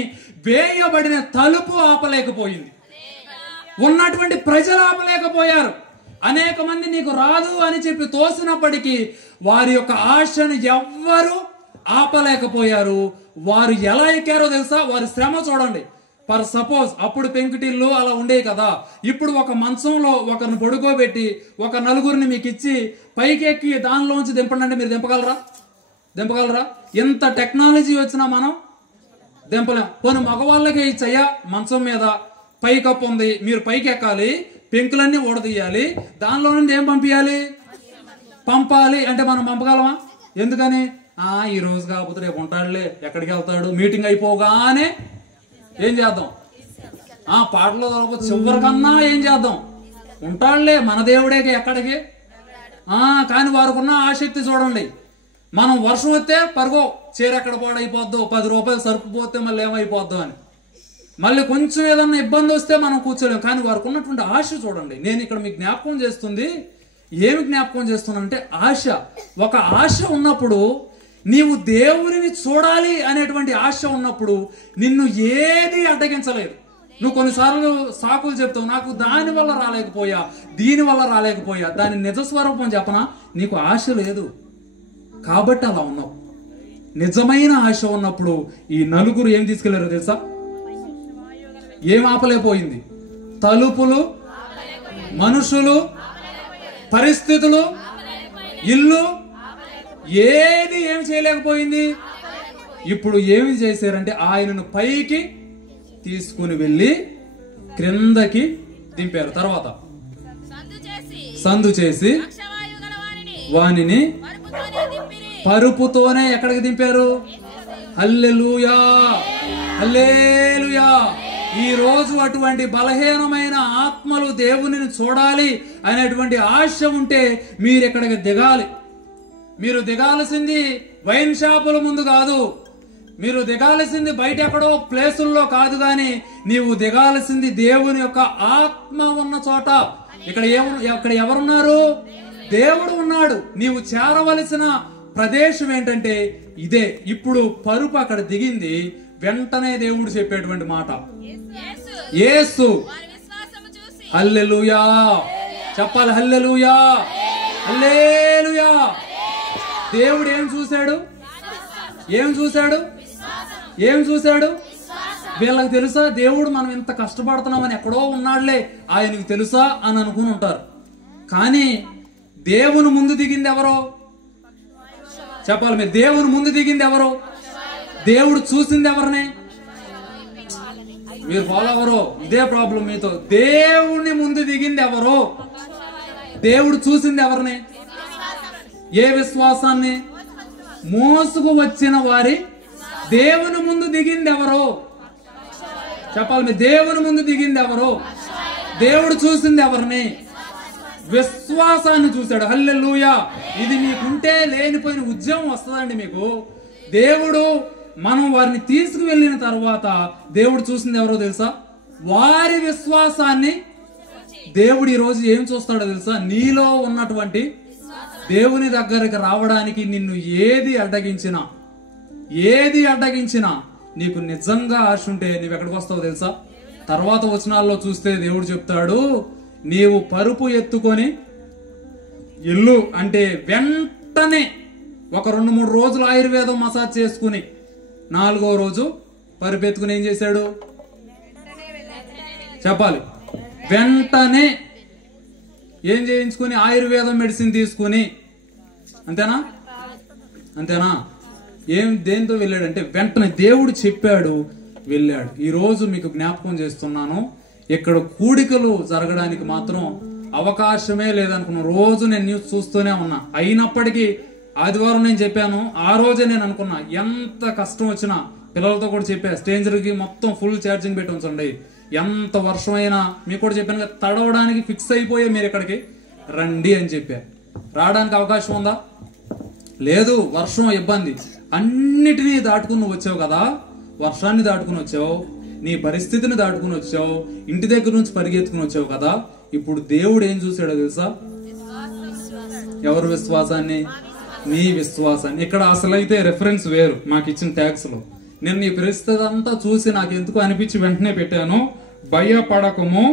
వేయబడిన తలుపు ఆపలేకపోయింది. ఉన్నటువంటి ప్రజలు ఆపలేకపోయారు. అనేక మంది నీకు రాదు అని చెప్పి తోసినప్పటికీ వారి యొక్క ఆశను ఎవ్వరూ ఆపలేకపోయారు. వారు ఎలా ఎక్కారో తెలుసా? వారి శ్రమ చూడండి. ఫర్ సపోజ్ అప్పుడు పెంకుటిల్లు అలా ఉండేవి కదా. ఇప్పుడు ఒక మంచంలో ఒకరిని పడుకోబెట్టి ఒక నలుగురిని మీకు ఇచ్చి పైకి ఎక్కి దానిలోంచి దింపండి అంటే మీరు దింపగలరా? ఎంత టెక్నాలజీ వచ్చినా మనం దింపలేం. పోనీ మగవాళ్ళకే ఇచ్చయ్యా, మంచం మీద పైకప్పు ఉంది, మీరు పైకి ఎక్కాలి, పెంకులన్నీ ఊడదీయాలి, దానిలో నుండి ఏం పంపాలి అంటే మనం పంపగలమా? ఎందుకని? ఈ రోజు కాకపోతే రేపు ఉంటాడులే, ఎక్కడికి వెళ్తాడు, మీటింగ్ అయిపోగానే ఏం చేద్దాం? పాటలో చివరికన్నా ఏం చేద్దాం? ఉంటాడులే, మన దేవుడే ఎక్కడికి. కానీ వారికున్న ఆసక్తి చూడండి. మనం వర్షం వస్తే పరుగో, చీర ఎక్కడ పాడైపోద్దో, 10 రూపాయలు సరుకు పోతే మళ్ళీ ఏమైపోద్దో అని, మళ్ళీ కొంచెం ఏదన్నా ఇబ్బంది వస్తే మనం కూర్చోలేం. కానీ వారికి ఉన్నటువంటి ఆశ చూడండి. నేను ఇక్కడ మీకు జ్ఞాపకం చేస్తుంది, ఏమి జ్ఞాపకం చేస్తున్నానంటే ఆశ. ఒక ఆశ ఉన్నప్పుడు, నీవు దేవుడిని చూడాలి అనేటువంటి ఆశ ఉన్నప్పుడు నిన్ను ఏది అడ్డగించలేదు. నువ్వు కొన్నిసార్లు సాకులు చెప్తావు, నాకు దాని వల్ల రాలేకపోయా, దీని వల్ల రాలేకపోయా. దాని నిజస్వరూపం చెప్పనా? నీకు ఆశ లేదు కాబట్టి అలా ఉన్నావు. నిజమైన ఆశ ఉన్నప్పుడు ఈ నలుగురు ఏం తీసుకెళ్లారో తెలుసా? ఏం ఆపలేకపోయింది? తలుపులు, మనుషులు, పరిస్థితులు, ఇల్లు, ఏది ఏమి చేయలేకపోయింది. ఇప్పుడు ఏమి చేశారంటే ఆయనను పైకి తీసుకుని వెళ్ళి క్రిందకి దింపారు. తర్వాత సందు చేసి వానిని పరుపుతోనే ఎక్కడికి దింపారు? హల్లెలూయా, హల్లెలూయా. ఈ రోజు అటువంటి బలహీనమైన ఆత్మలు దేవుని చూడాలి అనేటువంటి ఆశ ఉంటే మీరు ఎక్కడికి దిగాలి. మీరు దిగాల్సింది వైన్ షాపుల ముందు కాదు, మీరు దిగాల్సింది బయట ఎక్కడో ప్లేసుల్లో కాదు, గాని నీవు దిగాల్సింది దేవుని యొక్క ఆత్మ ఉన్న చోట. ఇక్కడ ఎవరున్నారు? దేవుడు ఉన్నాడు. నీవు చేరవలసిన ప్రదేశం ఏంటంటే ఇదే. ఇప్పుడు పరుపు అక్కడ దిగింది, వెంటనే దేవుడు చెప్పేటువంటి మాట యేసు. హల్లెలూయా చెప్పాలి, హల్లెలూయా, హల్లెలూయా. దేవుడు ఏం చూశాడు? వీళ్ళకి తెలుసా దేవుడు మనం ఇంత కష్టపడుతున్నామని, ఎక్కడో ఉన్నాడులే ఆయనకు తెలుసా అని అనుకుని ఉంటారు. కానీ దేవుని ముందు దిగింది ఎవరో చెప్పాలి మీరు. దేవుని ముందు దిగింది ఎవరో? దేవుడు చూసింది ఎవరిని? మీరు ఫాలో ఎవరో? ఇదే ప్రాబ్లం మీతో. దేవుని ముందు దిగింది ఎవరో? దేవుడు చూసింది ఎవరిని? ఏ విశ్వాసాన్ని? మోసుకు వచ్చిన వారి దేవుని ముందు దిగింది ఎవరో చెప్పాలి మీరు. దేవుని ముందు దిగింది ఎవరో? దేవుడు చూసింది ఎవరిని? విశ్వాసాన్ని చూశాడు. హల్లెలూయా. ఇది మీకుంటే లేనిపోయిన ఉద్యమం వస్తుందండి మీకు. దేవుడు మనం వారిని తీసుకువెళ్ళిన తర్వాత దేవుడు చూసింది ఎవరో తెలుసా? వారి విశ్వాసాన్ని. దేవుడు ఈ రోజు ఏం చూస్తాడో తెలుసా? నీలో ఉన్నటువంటి దేవుని దగ్గరికి రావడానికి నిన్ను ఏది అడ్డగించినా నీకు నిజంగా ఆశ ఉంటే నువ్వు ఎక్కడికి వస్తావో తెలుసా? తర్వాత వచనాల్లో చూస్తే దేవుడు చెప్తాడు, నీవు పరుపు ఎత్తుకొని ఇల్లు అంటే వెంటనే ఒక 2-3 రోజులు ఆయుర్వేదం మసాజ్ చేసుకుని 4వ రోజు పరుపు ఎత్తుకుని ఏం చేశాడు చెప్పాలి? వెంటనే ఏం చేయించుకుని ఆయుర్వేదం మెడిసిన్ తీసుకుని, అంతేనా? దేంతో వెళ్ళాడంటే వెంటనే దేవుడు చెప్పాడు, వెళ్ళాడు. ఈ రోజు మీకు జ్ఞాపకం చేస్తున్నాను, ఇక్కడ కూడికలు జరగడానికి మాత్రం అవకాశమే లేదనుకున్నాను. రోజు నేను న్యూస్ చూస్తూనే ఉన్నా. అయినప్పటికీ ఆదివారం నేను చెప్పాను, ఆ రోజే నేను అనుకున్నా ఎంత కష్టం వచ్చినా పిల్లలతో కూడా చెప్పా, స్ట్రేంజర్కి మొత్తం ఫుల్ ఛార్జింగ్ పెట్టి ఉంచండి, ఎంత వర్షం అయినా మీకు కూడా చెప్పాను కదా, తడవడానికి ఫిక్స్ అయిపోయే మీరు ఇక్కడికి రండి అని చెప్పా. రావడానికి అవకాశం ఉందా? లేదు. వర్షం ఇబ్బంది. అన్నిటినీ దాటుకుని నువ్వు వచ్చావు కదా, వర్షాన్ని దాటుకుని వచ్చావు, నీ పరిస్థితిని దాటుకుని వచ్చావు, ఇంటి దగ్గర నుంచి పరిగెత్తుకుని వచ్చావు కదా. ఇప్పుడు దేవుడు ఏం చూసాడో తెలుసా? ఎవరి విశ్వాసాన్ని? నీ విశ్వాసాన్ని. ఇక్కడ అసలైతే రెఫరెన్స్ వేరు మాకు ఇచ్చిన ట్యాక్స్ లో. నేను నీ పరిస్థితి అంతా చూసి నాకు ఎందుకు అనిపించి వెంటనే పెట్టాను, భయపడకము,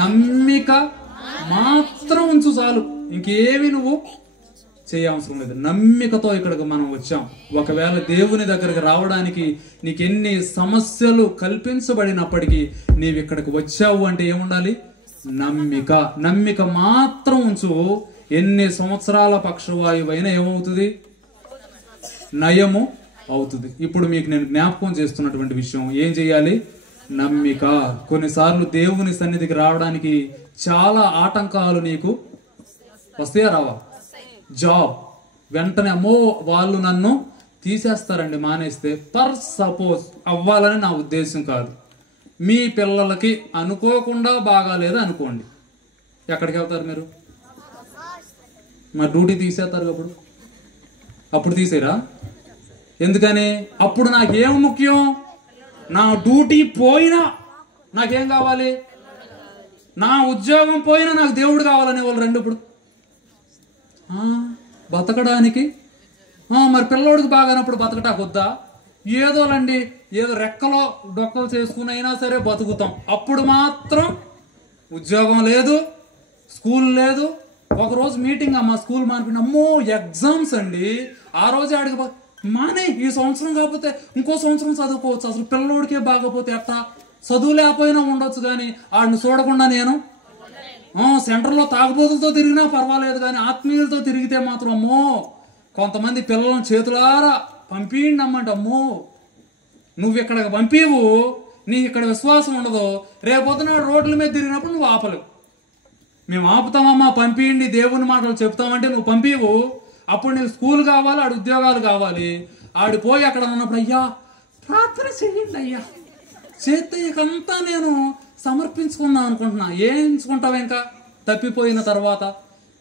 నమ్మిక మాత్రం ఉంచు చాలు, ఇంకేమి నువ్వు చేయవసరం లేదు. నమ్మికతో ఇక్కడికి మనం వచ్చాం. ఒకవేళ దేవుని దగ్గరికి రావడానికి నీకు ఎన్ని సమస్యలు కల్పించబడినప్పటికీ నీవు ఇక్కడికి వచ్చావు అంటే ఏముండాలి? నమ్మిక మాత్రం ఉంచు. ఎన్ని సంవత్సరాల పక్షవాయువైనా ఏమవుతుంది? నయము అవుతుంది. ఇప్పుడు మీకు నేను జ్ఞాపకం చేస్తున్నటువంటి విషయం ఏం చేయాలి? నమ్మిక. కొన్నిసార్లు దేవుని సన్నిధికి రావడానికి చాలా ఆటంకాలు నీకు వస్తాయా? రావా? జాబ్ వెంటనే అమ్మో వాళ్ళు నన్ను తీసేస్తారండి మానేస్తే. పర్ సపోజ్ అవ్వాలని నా ఉద్దేశం కాదు. మీ పిల్లలకి అనుకోకుండా బాగాలేదు అనుకోండి, ఎక్కడికి వెళ్తారు మీరు? మా డ్యూటీ తీసేస్తారు. అప్పుడు తీసేరా? ఎందుకని? అప్పుడు నాకేం ముఖ్యం? నా డ్యూటీ పోయినా నాకేం కావాలి? నా ఉద్యోగం పోయినా నాకు దేవుడు కావాలనే వాళ్ళు రెండు. ఇప్పుడు బతకడానికి మరి పిల్లోడికి బాగానప్పుడు బతకటాకొద్దా? ఏదోలండి, ఏదో రెక్కలో డొక్కలు చేసుకుని అయినా సరే బతుకుతాం. అప్పుడు మాత్రం ఉద్యోగం లేదు, స్కూల్ లేదు. ఒకరోజు మీటింగ్ అమ్మా, స్కూల్ మానిపోయిన, అమ్మో ఎగ్జామ్స్ అండి. ఆ రోజే ఆడికి మానే, ఈ సంవత్సరం కాకపోతే ఇంకో సంవత్సరం చదువుకోవచ్చు. అసలు పిల్లోడికే బాగపోతే ఎట్టా? చదువు లేకపోయినా ఉండొచ్చు, కానీ ఆడిని చూడకుండా నేను సెంటర్లో తాగుబోతులతో తిరిగినా పర్వాలేదు, కానీ ఆత్మీయులతో తిరిగితే మాత్రం అమ్మో. కొంతమంది పిల్లలను చేతులారా పంపిండి అమ్మంటే, అమ్మో నువ్వు ఇక్కడికి పంపివు, నీకు ఇక్కడ విశ్వాసం ఉండదు, రేపొద్దున రోడ్ల మీద తిరిగినప్పుడు నువ్వు ఆపలేవు. మేము ఆపుతామమ్మా, పంపిండి, దేవుని మాటలు చెప్తామంటే నువ్వు పంపివు. అప్పుడు నీకు స్కూల్ కావాలి, ఆడు ఉద్యోగాలు కావాలి. ఆడిపోయి అక్కడ ఉన్నప్పుడు అయ్యా ప్రార్థన చెయ్యండి అయ్యా చేస్తే ఇకంతా నేను సమర్పించుకుందాం అనుకుంటున్నా. ఏం ఎంచుకుంటావు ఇంకా తప్పిపోయిన తర్వాత?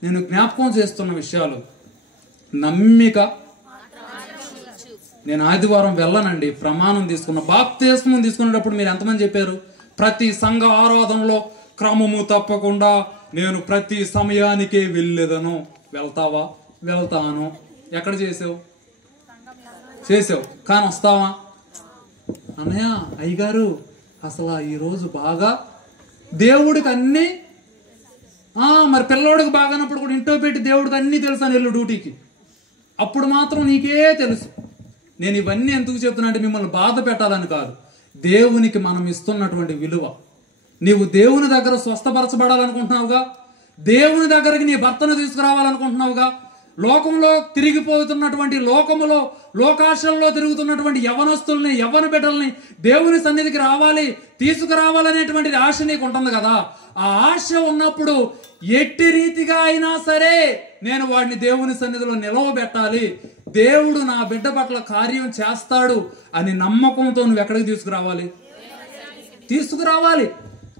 నేను జ్ఞాపకం చేస్తున్న విషయాలు. నమ్మిక. నేను ఆదివారం వెళ్ళనండి, ప్రమాణం తీసుకున్న. బాప్తిస్మం తీసుకునేటప్పుడు మీరు ఎంతమంది చెప్పారు? ప్రతి సంఘ ఆరాధనలో క్రమము తప్పకుండా నేను ప్రతి సమయానికే వెళ్ళేదను. వెళ్తావా? వెళ్తాను. ఎక్కడ చేసావు? చేసావు, కానీ వస్తావా? అన్నయ్య అయ్యగారు అసలు ఈరోజు బాగా దేవుడికి అన్నీ మరి పిల్లోడికి బాగానప్పుడు కూడా ఇంట్లో పెట్టి దేవుడికి అన్నీ తెలుసా వెళ్ళు డ్యూటీకి. అప్పుడు మాత్రం నీకే తెలుసు. నేను ఇవన్నీ ఎందుకు చెప్తున్నా అంటే మిమ్మల్ని బాధ పెట్టాలని కాదు. దేవునికి మనం ఇస్తున్నటువంటి విలువ. నీవు దేవుని దగ్గర స్వస్థపరచబడాలనుకుంటున్నావుగా, దేవుని దగ్గరికి నీ భర్తను తీసుకురావాలనుకుంటున్నావుగా, లోకంలో తిరిగిపోతున్నటువంటి లోకములో లోకాశల్లో తిరుగుతున్నటువంటి యవనస్తుల్ని యవ్వన బిడ్డల్ని దేవుని సన్నిధికి రావాలి తీసుకురావాలనేటువంటి ఆశ నీకు ఉంటుంది కదా. ఆ ఆశ ఉన్నప్పుడు ఎట్టి రీతిగా అయినా సరే నేను వాడిని దేవుని సన్నిధిలో నిలవబెట్టాలి, దేవుడు నా బిడ్డ పట్ల కార్యం చేస్తాడు అని నమ్మకంతో నువ్వు ఎక్కడికి తీసుకురావాలి.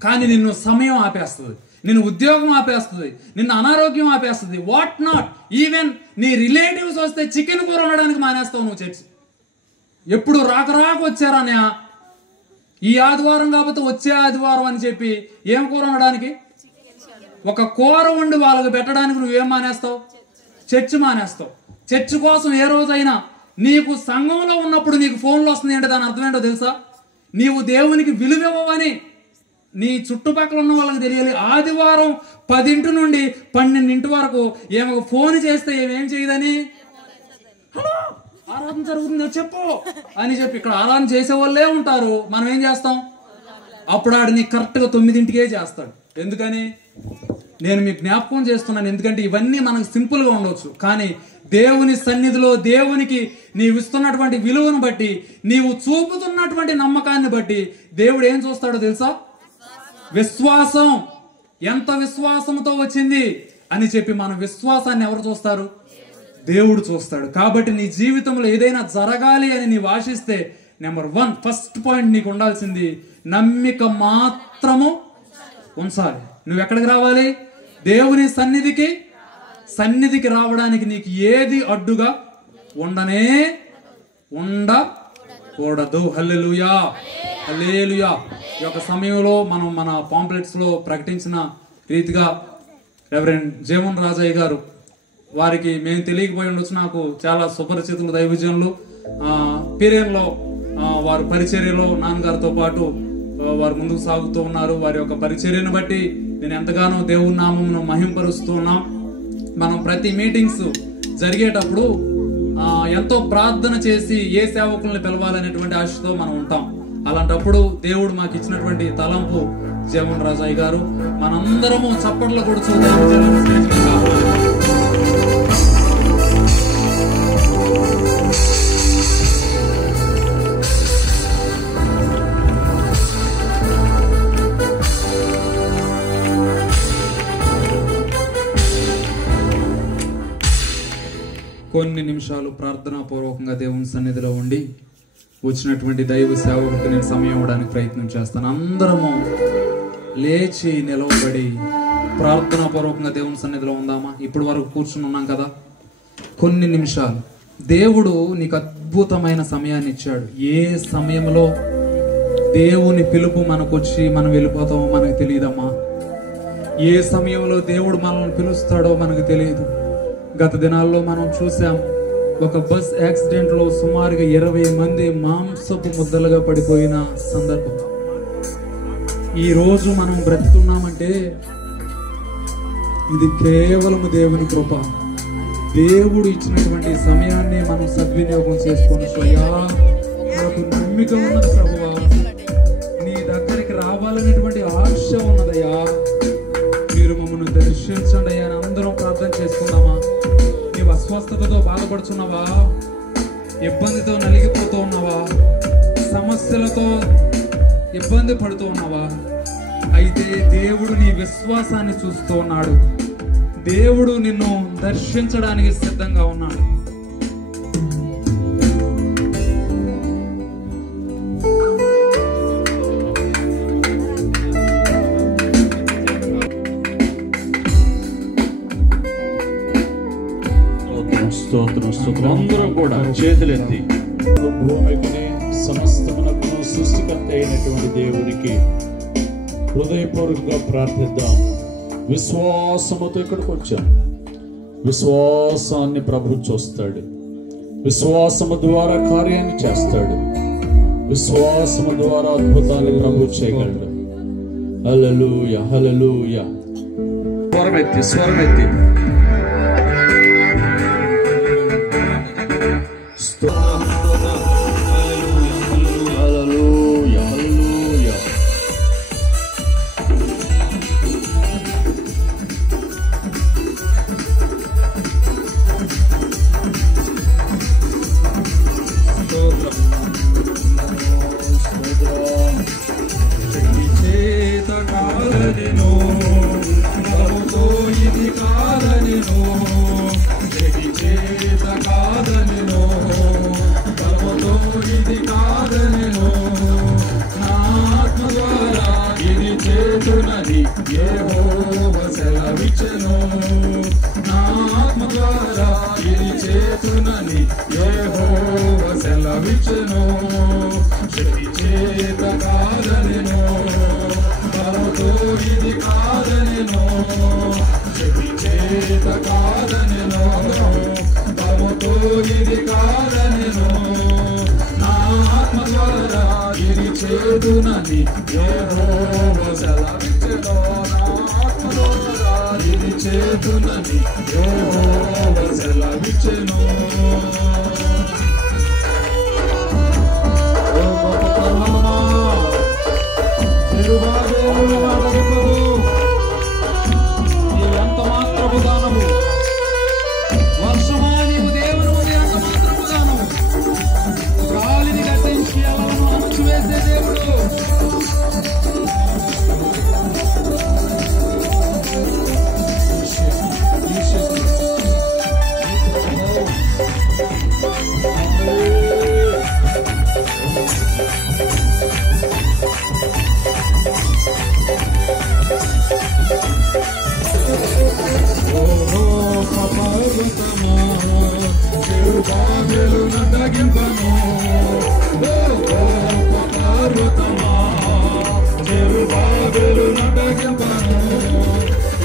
కానీ నిన్ను సమయం ఆపేస్తుంది, నిన్ను ఉద్యోగం ఆపేస్తుంది, నిన్ను అనారోగ్యం ఆపేస్తుంది, వాట్ నాట్. ఈవెన్ నీ రిలేటివ్స్ వస్తే చికెన్ కూర వండడానికి మానేస్తావు నువ్వు చర్చి. ఎప్పుడు రాక వచ్చారనే ఈ ఆదివారం కాకపోతే వచ్చే ఆదివారం అని చెప్పి ఏం కూర వండడానికి, ఒక కూర వండి వాళ్ళకి పెట్టడానికి నువ్వేం మానేస్తావు? చర్చి మానేస్తావు. చర్చి కోసం ఏ రోజైనా నీకు సంఘంలో ఉన్నప్పుడు నీకు ఫోన్లు వస్తుంది అంటే దాని అర్థం ఏంటో తెలుసా? నీవు దేవునికి విలువివ్వవని నీ చుట్టుపక్కల ఉన్న వాళ్ళకి తెలియాలి. ఆదివారం 10 నుండి 12 వరకు ఏమో ఫోన్ చేస్తే ఏమేం చేయదని, హలో ఆరాధన జరుగుతుందో చెప్పు అని చెప్పి ఇక్కడ ఆరాధన చేసే వాళ్ళే ఉంటారు. మనం ఏం చేస్తాం? అప్పుడు ఆడు నీకు కరెక్ట్గా 9కే చేస్తాడు. ఎందుకని? నేను మీకు జ్ఞాపకం చేస్తున్నాను, ఎందుకంటే ఇవన్నీ మనకు సింపుల్గా ఉండవచ్చు, కానీ దేవుని సన్నిధిలో దేవునికి నీవు ఇస్తున్నటువంటి విలువను బట్టి, నీవు చూపుతున్నటువంటి నమ్మకాన్ని బట్టి దేవుడు ఏం చూస్తాడో తెలుసా? విశ్వాసం. ఎంత విశ్వాసంతో వచ్చింది అని చెప్పి మన విశ్వాసాన్ని ఎవరు చూస్తారు? దేవుడు చూస్తాడు. కాబట్టి నీ జీవితంలో ఏదైనా జరగాలి అని నీవు ఆశిస్తే నెంబర్ 1 ఫస్ట్ పాయింట్ నీకు ఉండాల్సింది నమ్మిక మాత్రము ఉంచాలి. నువ్వు ఎక్కడికి రావాలి? దేవుని సన్నిధికి రావడానికి నీకు ఏది అడ్డుగా ఉండకూడదు. హల్లెలూయా, హల్లెలూయా. ఈ యొక్క సమయంలో మనం మన పాంప్లెట్స్ లో ప్రకటించిన రీతిగా రెవరెండ్ జీవన్ రాజయ్య గారు, వారికి మేము తెలియకపోయి ఉండొచ్చు, నాకు చాలా సుపరిచితులు దైవజనులు, పీరియన్లో వారు పరిచర్యలో నాన్నగారితో పాటు వారు ముందుకు సాగుతూ ఉన్నారు. వారి యొక్క పరిచర్యను బట్టి నేను ఎంతగానో దేవుని నామమును మహింపరుస్తూ ఉన్నాం. మనం ప్రతి మీటింగ్స్ జరిగేటప్పుడు ఎంతో ప్రార్థన చేసి ఏ సేవకుల్ని పిలవాలనేటువంటి ఆశతో మనం ఉంటాం. అలాంటప్పుడు దేవుడు మాకు ఇచ్చినటువంటి తలంపు జీవన్ రాజయ్య గారు, మనందరము చప్పట్లు కొడుచు కొన్ని నిమిషాలు ప్రార్థనా పూర్వకంగా దేవుని సన్నిధిలో ఉండి వచ్చినటువంటి దైవ సేవకుడికి నేను సమయం ఇవ్వడానికి ప్రయత్నం చేస్తాను. అందరము లేచి నిలవబడి ప్రార్థనా పూర్వకంగా దేవుని సన్నిధిలో ఉందామా? ఇప్పుడు వరకు కూర్చుని ఉన్నాం కదా, కొన్ని నిమిషాలు. దేవుడు నీకు అద్భుతమైన సమయాన్ని ఇచ్చాడు. ఏ సమయంలో దేవుని పిలుపు మనకు వచ్చి మనం వెళ్ళిపోతామో మనకు తెలియదమ్మా. ఏ సమయంలో దేవుడు మనల్ని పిలుస్తాడో మనకు తెలియదు. గత దినాల్లో మనం చూసాం, ఒక బస్ యాక్సిడెంట్ లో సుమారుగా 20 మంది మాంసపు ముద్దలుగా పడిపోయిన సందర్భం. ఈ రోజు మనం బ్రతుకున్నామంటే ఇది కేవలం దేవుని కృప. దేవుడు ఇచ్చినటువంటి సమయాన్ని మనం సద్వినియోగం చేసుకొని, స్వయా నాకు నమ్మిక ఉన్నది ప్రభువా, నీ దగ్గరికి రావాలనేటువంటి ఆశ ఉన్నదయ్యా, మీరు మమ్మల్ని దర్శించండి అయ్యా అని అందరం ప్రార్థన చేసుకుందామా? నీవు అస్వస్థతతో బాధపడుచున్నావా? ఇబ్బందితో నలిగిపోతూ ఉన్నావా? సమస్యలతో ఇబ్బంది పడుతూ ఉన్నావా? అయితే దేవుడు నీ విశ్వాసాన్ని చూస్తూ ఉన్నాడు. దేవుడు నిన్ను దర్శించడానికి సిద్ధంగా ఉన్నాడు. అందరూ కూడా చేతులెత్తి భూమికి సమస్తమునకు సృష్టికర్త అయినటువంటి దేవునికి హృదయపూర్వకంగా ప్రార్థిద్దాం. విశ్వాసముతో ఇక్కడికి వచ్చాం. విశ్వాసాన్ని ప్రభు చూస్తాడు. విశ్వాసము ద్వారా కార్యాన్ని చేస్తాడు. విశ్వాసము ద్వారా అద్భుతాన్ని ప్రభు చేయగలడు. హల్లెలూయా, హల్లెలూయా. స్వరమెత్తి Hallelujah. చేతునని యెహోవా సెలవిచ్చెను. నా ఆత్మ ద్వారా ఇది చేతునని యెహోవా సెలవిచ్చెను. శక్తి చేత కాదనెను, బలముతో ఇది కాదనెను. శక్తి చేత కాదనెను, బలముతో ఇది కాదనెను. నా ఆత్మ ద్వారా ఇది చేతునని యెహోవా సెలవిచ్చెను. నా ఆత్మ ద్వారా ఇది చేతునని యెహోవా సెలవిచ్చెను. ఎంత మాత్రపు దానము, వర్షమా నీవు దేవుని ముందు ఎంత మాత్రపు దానము. గాలిని గట్టించి అలలను అణచివేసే దేవుడు.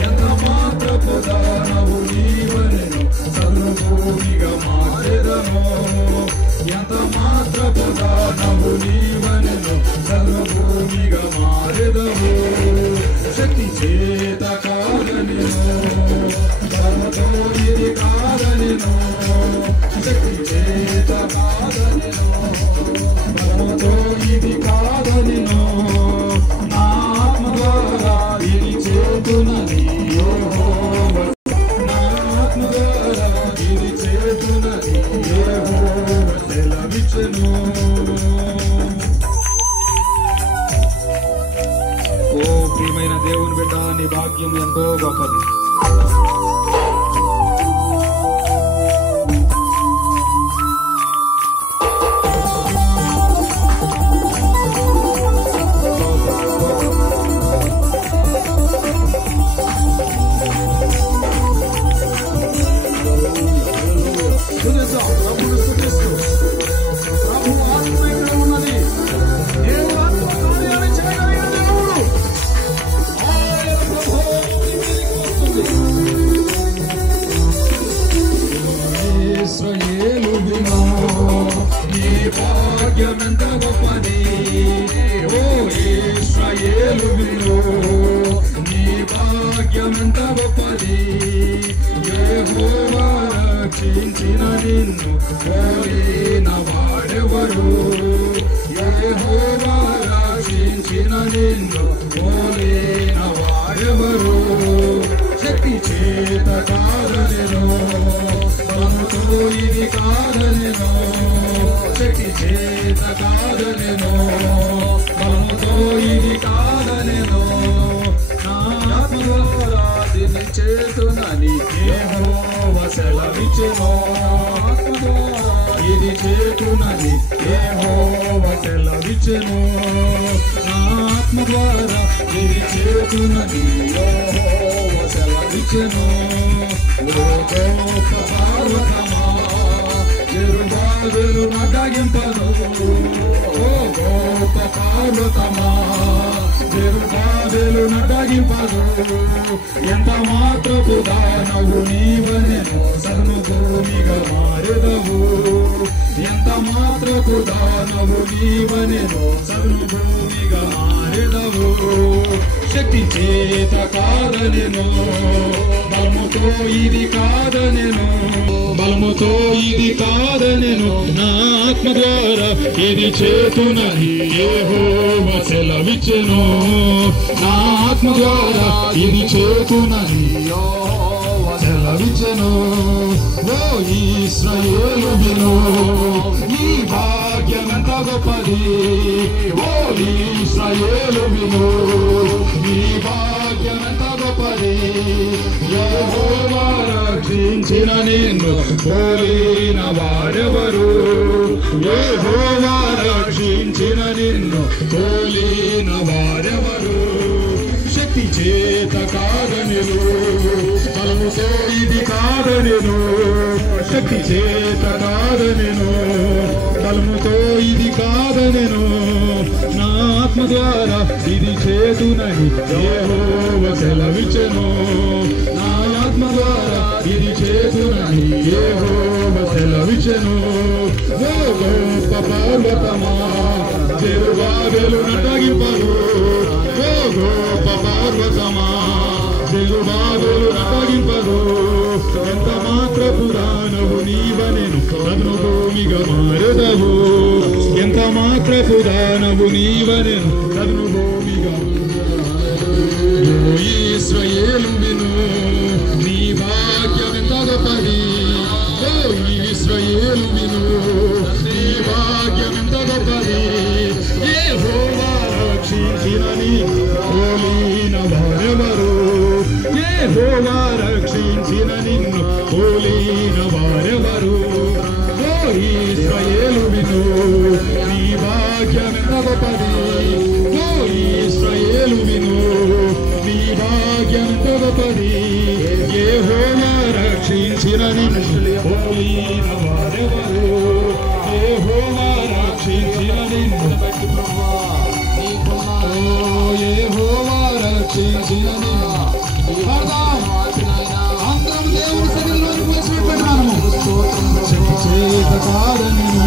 ఎంత మాత్రపు దానవు నీవనెను సర్వభూమిగా మారెదను. ఎంత మాత్రపు దానవు నీవనెను సర్వభూమిగా మారెదవు. శక్తి చేత కాదనెను, బలముతో ఇది కాదనెను. శక్తి చేత కాదనెను, బలముతో ఇది కాదనెను. నా ఆత్మ ద్వారా ఇది చేతునని యెహోవా, నా ఆత్మ ద్వారా ఇది చేతునని యెహోవా సెలవిచ్చెను. ఓ ప్రియమైన దేవుని బిడ్డ, నీ భాగ్యం ఎంతో గొప్పది. ప్రభు ఆత్మ ఇక్కడ ఉన్నది. దేవుడు ఆత్మ కార్యాలు చేయగలిగిన దేవుడు. ఆయన ప్రభావం వస్తుంది. ఇశ్రాయేలు వినో, నీ భాగ్యమెంత గొప్పది. ఓ ఇశ్రాయేలు వినో, నీ భాగ్యమెంత గొప్పది. యెహోవా రక్షించిన నిన్ను పోలిన వాడెవరు. యెహోవా రక్షించిన నిన్ను పోలిన వాడెవరు. శక్తి చేత కాదనెను, బలముతో ఇది కాదనెను. శక్తి చేత కాదనెను, బలముతో ఇది కాదనెను. నా ఆత్మ ద్వారా దీన్ని చేతునని యెహోవా సెలవిచ్చెను. ఆత్మ ద్వారా ఇది చేతునని యెహోవా సెలవిచ్చెను. నా ఆత్మ ద్వారా ఇది చేతునని యెహోవా సెలవిచ్చెను. ఓ గొప్ప పర్వతమా, జెరుబాబెలు నటగింపను. ఓ గొప్ప పర్వతమా, జెరుబాబెలు నటగింపను. ఎంత మాత్రపు దానవు నీవనెను సర్వభూమిగా మారెదవు. ఎంత మాత్రపు దానవు నీవనెను సర్వభూమిగా మారెదవు. శక్తి చేత కాదనెను, బలముతో ఇది కాదనెను. బలముతో ఇది కాదనెను. నా ఆత్మ ద్వారా ఇది చేతునని యెహోవా సెలవిచ్చెను. నా ఆత్మ ద్వారా ఇది చేతునని యెహోవా సెలవిచ్చెను. ఓ ఇశ్రాయేలు విను, నీ భాగ్యమెంత గొప్పది. ఓ ఇశ్రాయేలు విను, నీ భాగ్యమెంత గొప్పది. యెహోవా రక్షించిన నిన్ను పోలిన వారెవరు. యెహోవా రక్షించిన నిన్ను పోలిన వారెవరు. శక్తి చేత కాదనెను, బలముతో ఇది కాదనెను. శక్తి చేత కాదనెను, బలముతో ఇది కాదనెను. నా ఆత్మ ద్వారా ఇది చేతునని యెహోవా సెలవిచ్చెను. నా ఆత్మ ద్వారా ఇది చేతునని యెహోవా సెలవిచ్చెను. ఓ గొప్ప పర్వతమా జెరుబాబెలు నటగింపరు. ఓ గొప్ప పర్వతమా జెరుబాబెలు నటగింపరు. ఎంత మాత్రపు దానవు నీవనెను నన్ను భూమిగా మారెదవు. ఎంత మాత్రపు దానవు నీవనెను నన్ను భూమిగా. ఓ ఇశ్రాయేలు విను, నీ భాగ్యమెంత గొప్పది. ఓ ఇశ్రాయేలు విను, నీ భాగ్యమెంత గొప్పది. యెహోవా రక్షించిన నీ పోలిన వారెవరు? యెహోవా రక్షించిన నిన్ను పోలిన వారెవరు? ఓ ఇశ్రాయేలు విను, నీ భాగ్యమెంత గొప్పది. ఓ ఇశ్రాయేలు విను, నీ భాగ్యమెంత గొప్పది. యెహోవా రక్షించిన నిన్ను పోలిన వారెవరు? యెహోవా రక్షించిన నిన్ను. ఓ యెహోవా రక్షించిన నిన్ను. అందరం దేవుడి సన్నిధిలోకి పోసినటువంటి మనము శక్తి చేత కాదనెను,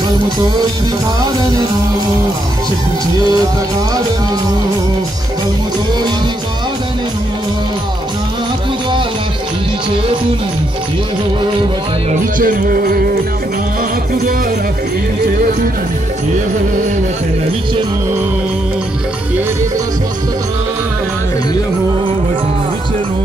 బలముతో ఇది కాదనెను. శక్తి చేత కాదనెను, బలముతో ఇది కాదనెను. నా ఆత్మ ద్వారా ఇది చేతునని యెహోవా సెలవిచ్చెను. నా ఆత్మ ద్వారా ఇది చేతునని యెహోవా సెలవిచ్చెను. ఏ రీతిగా స్వస్థత యెహోవా సెలవిచ్చెను.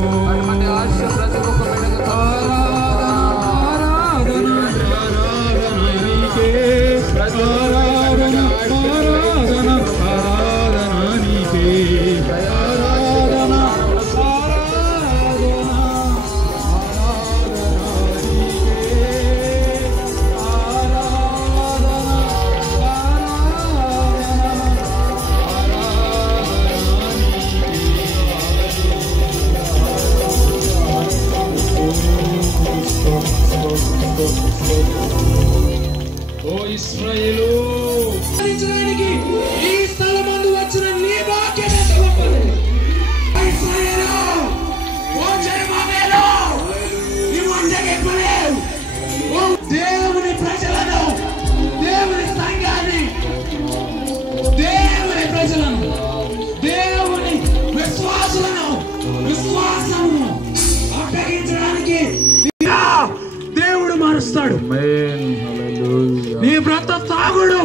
ఓ ఇశ్రాయేలు, ఈ స్థలమందు వచ్చిన నీ భాగ్యం ఎంత గొప్పది. ఇశ్రాయేలు, ఓ జెరుబాబెలు, నీవు అంతకెక్కలేవు. ఓ దేవుని ప్రజలను, దేవుని సంఘాన్ని, దేవుని ప్రజలను, దేవుని విశ్వాసులను, విశ్వాసము అప్పగించడానికి దేవుడు మారుస్తాడు. నీ బ్రత తాగుడు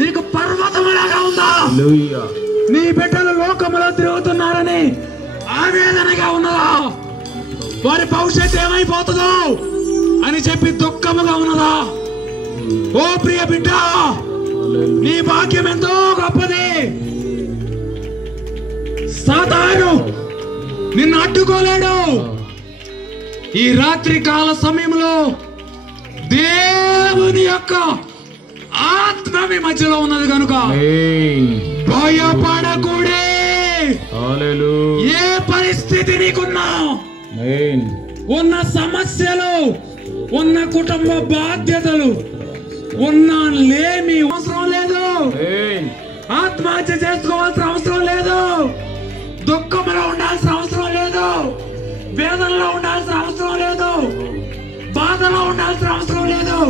నీకు పర్వతములాగా ఉందా? నీ బిడ్డలు లోకములో తిరుగుతున్నారని ఆవేదనగా ఉన్నదా? వారి భవిష్యత్తు ఏమైపోతుందో అని చెప్పి దుఃఖముగా ఉన్నదా? ఓ ప్రియ బిడ్డ, నీ భాగ్యం ఎంతో గొప్పది. సాతాను నిన్ను అడ్డుకోలేడు. ఈ రాత్రి కాల సమయంలో దేవుని యొక్క ఆత్మ మీ మధ్యలో ఉన్నది కనుక భయపడకూడే. ఏ పరిస్థితి నీకున్నా, ఉన్న సమస్యలు, ఉన్న కుటుంబ బాధ్యతలు, ఉన్న లేమి అవసరం లేదు. ఆత్మహత్య చేసుకోవాల్సిన అవసరం లేదు. దుఃఖంలో ఉండాల్సిన అవసరం లేదు. వేదనలో ఉండాల్సిన అవసరం లేదు. బాధలో ఉండాల్సిన అవసరం లేదు.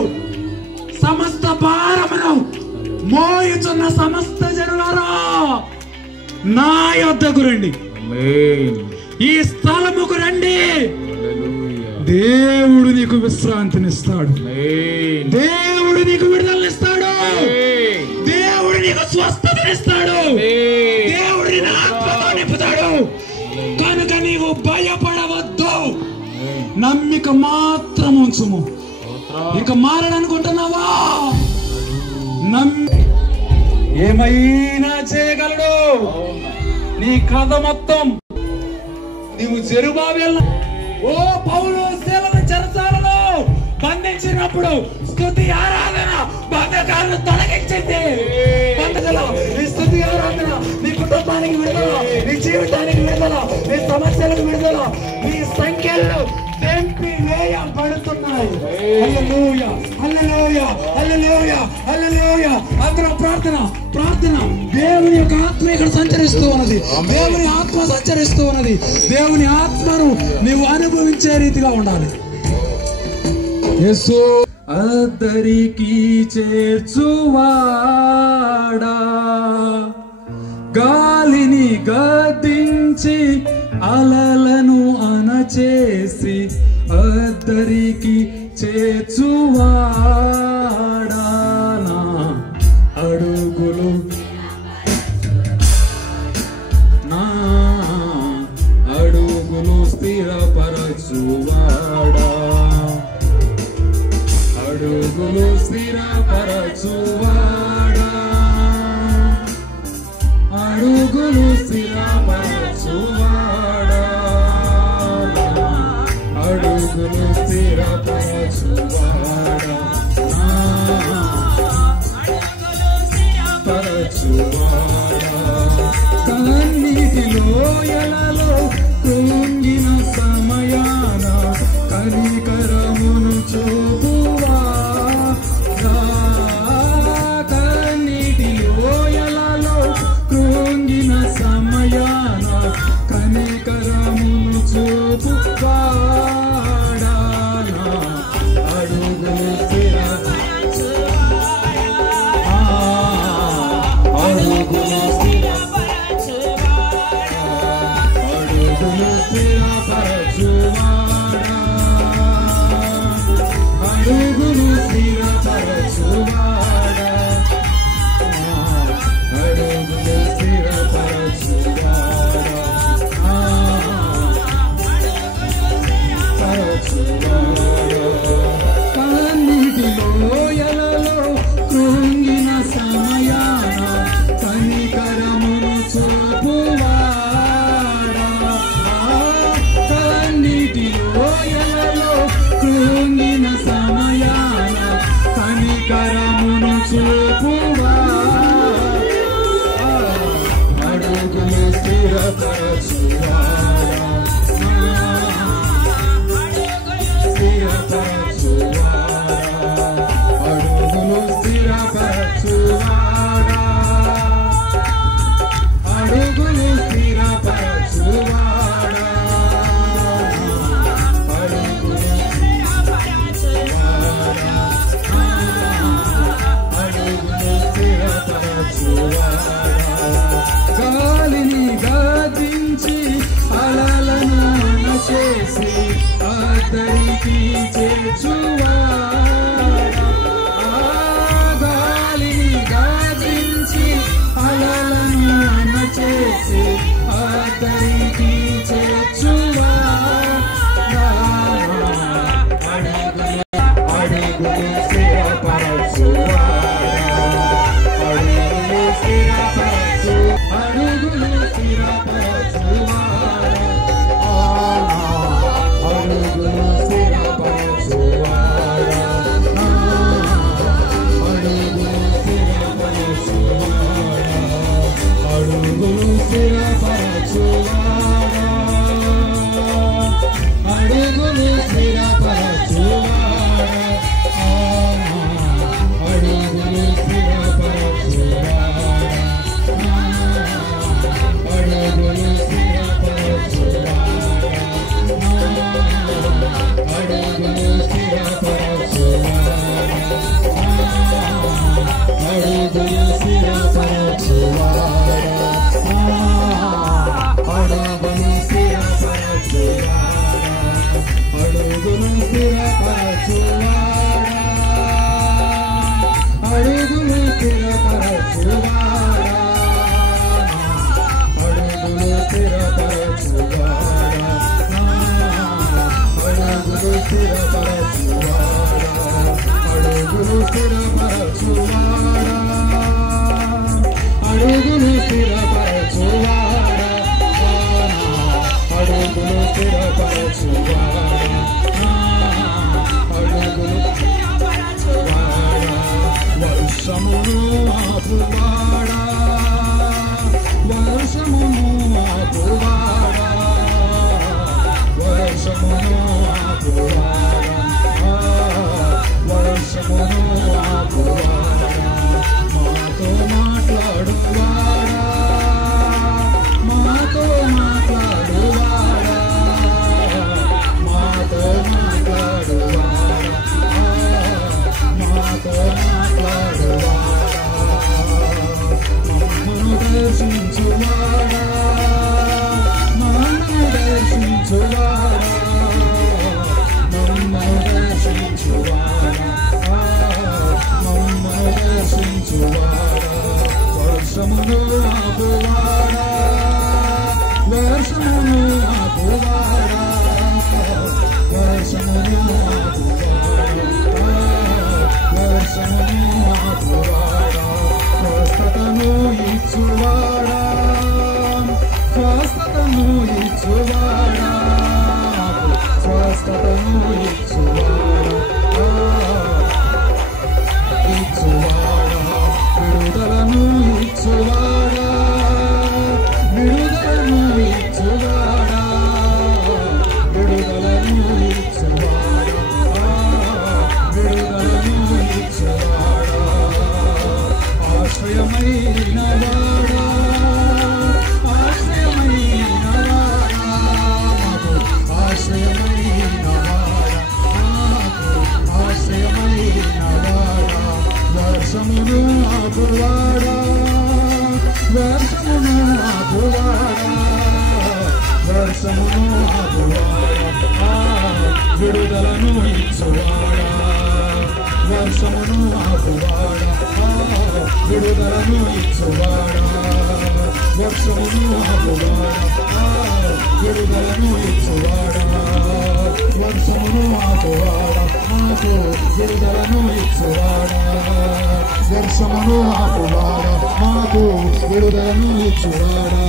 సమస్త భారమును మోయుచున్న సమస్త జనులారా నా యొద్దకు రండి. ఈ స్థలముకు రండి. దేవుడు నీకు విశ్రాంతినిస్తాడు. దేవుడు నీకు విడుదలనిస్తాడు. దేవుడు నీకు స్వస్థతనిస్తాడు. దేవుడు నిన్ను ఆత్మతో నింపుతాడు. కనుక నీవు భయపడవద్దు. నమ్మిక మాత్రం ఉంచుము. ఇక మారడనుకుంటున్నావా? ఏమైనా చేయగలడు. నీ కథ మొత్తం నీవు జెరుబాబెలు. ఓ పౌలు సేవను చెరసాలలో బంధించినప్పుడు స్తుతి ఆరాధన బంధకాలను తొలగించింది. ఈ స్తుతి స్తుతి ఆరాధన. నీ కుటుంబానికి విడుదల, నీ జీవితానికి విడుదల, నీ సమస్యలకు విడుదల, నీ సంఖ్యలు తెంపి వేయబడుతున్నాయి. హల్లెలూయా, హల్లెలూయా, హల్లెలూయా, హల్లెలూయా. అందరం ప్రార్థన ప్రార్థన. దేవుని యొక్క ఆత్మ ఇక్కడ సంచరిస్తూ ఉన్నది. దేవుని ఆత్మ సంచరిస్తూ ఉన్నది. దేవుని ఆత్మను నీవు అనుభవించే రీతిగా ఉండాలి. యేసు అద్దరికి చేర్చువాడా, గాలిని గద్దించి అలలను అణచేసి అద్దరికి చేర్చువాడా, నా అడుగులు నా అడుగులు స్థిరపరచువాడా, అడుగులు స్థిరపరచువాడా, అడుగులు స్థిరపరచువాడా, అడుగులు స్థిరపరచువాడా, పరచువాడా. కన్నీటిలో ఎలలో కృంగిన సమయాన కనికరమును చూపువాడా, కన్నీటిలో ఎలలో కృంగిన సమయాన కనికరమును చూపువాడా, అడుగులు గాలిని గద్దించి అలలను అణచేసి అద్దరికి చేర్చువాడా, గాలిని గద్దించి అలలను అణచేసి అద్దరికి చేర్చువాడా, అడుగులు స్థిరపరచువాడా, అడుగులు స్థిరపరచువాడా, అడుగులు స్థిరపరచువాడా, అడుగులు స్థిరపరచువాడా, అడుగులు స్థిరపరచువాడా, అడుగులు స్థిరపరచువాడా, అడుగులు స్థిరపరచువాడా, అడుగులు స్థిరపరచువాడా, అడుగులు స్థిరపరచువాడా, అడుగులు స్థిరపరచువాడా, అడుగులు స్థిరపరచువాడా, అడుగులు స్థిరపరచువాడా, అడుగులు స్థిరపరచువాడా, అడుగులు స్థిరపరచువాడా, అడుగులు స్థిరపరచువాడా, అడుగులు స్థిరపరచువాడా, అడుగులు స్థిరపరచువాడా, అడుగులు స్థిరపరచువాడా, అడుగులు వర్షమును ఆపువాడా, వర్షమును ఆపువాడా, వర్షమును ఆపువాడా, వర్షమును ఆపువాడా, మాతో మాట్లాడువాడా, మాతో మాట్లాడువాడా, మాతో మాట్లాడువాడా, మాతో మాట్లాడువాడా, మమ్మను దర్శించువాడా, మమ్మను దర్శించువాడా, మమ్మను దర్శించువాడా, మమ్మను దర్శించువాడా, వర్షమును ఆపువాడా, వర్షమును ఆపువాడా, వర్షమును ఆపువాడా, వర్షమును ఆపువాడా, స్వస్థతను ఇచ్చువాడా, స్వస్థతను ఇచ్చువాడా, స్వస్థతను ఇచ్చువాడా, ఇచ్చువాడా, విడుదలను ఇచ్చువాడా, విడుదలను ఇచ్చువాడా, విడుదలను ఇచ్చువాడా, విడుదలను ఇచ్చువాడా, ఆశ్రయమైన వాడా, ఆశ్రయమైన వాడా, మాకు ఆశ్రయమైన వాడా, మాకు ఆశ్రయమైన వాడా, వర్షమును ఆపువాడా, వర్షమును ఆపువాడా, వర్షమును ఆపువాడా, విడుదలను ఇచ్చువాడా, వర్షమును ఆపువాడా, విడుదలను ఇచ్చువాడా, వర్షమును ఆపువాడా, విడుదలను ఇచ్చువాడా, వర్షమును ఆపువాడా, మాకు విడుదలను ఇచ్చువాడా, వర్షమును ఆపువాడా, మాకు విడుదలను ఇచ్చువాడా,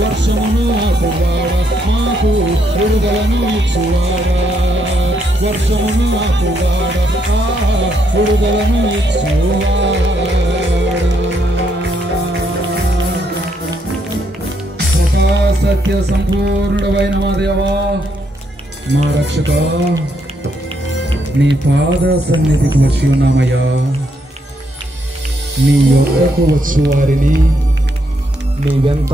వర్షమును ఆపువాడా, మాకు విడుదలను ఇచ్చువాడా, వర్షమును ఆపువాడా, విడుదలను ఇచ్చువాడా. కృపా సత్య సంపూర్ణుడైన మా దేవా, మా రక్షక, నీ పాద సన్నిధికి వచ్చి ఉన్నామయ్యా. నీ యొక్కకు వచ్చు వారిని నీవెంత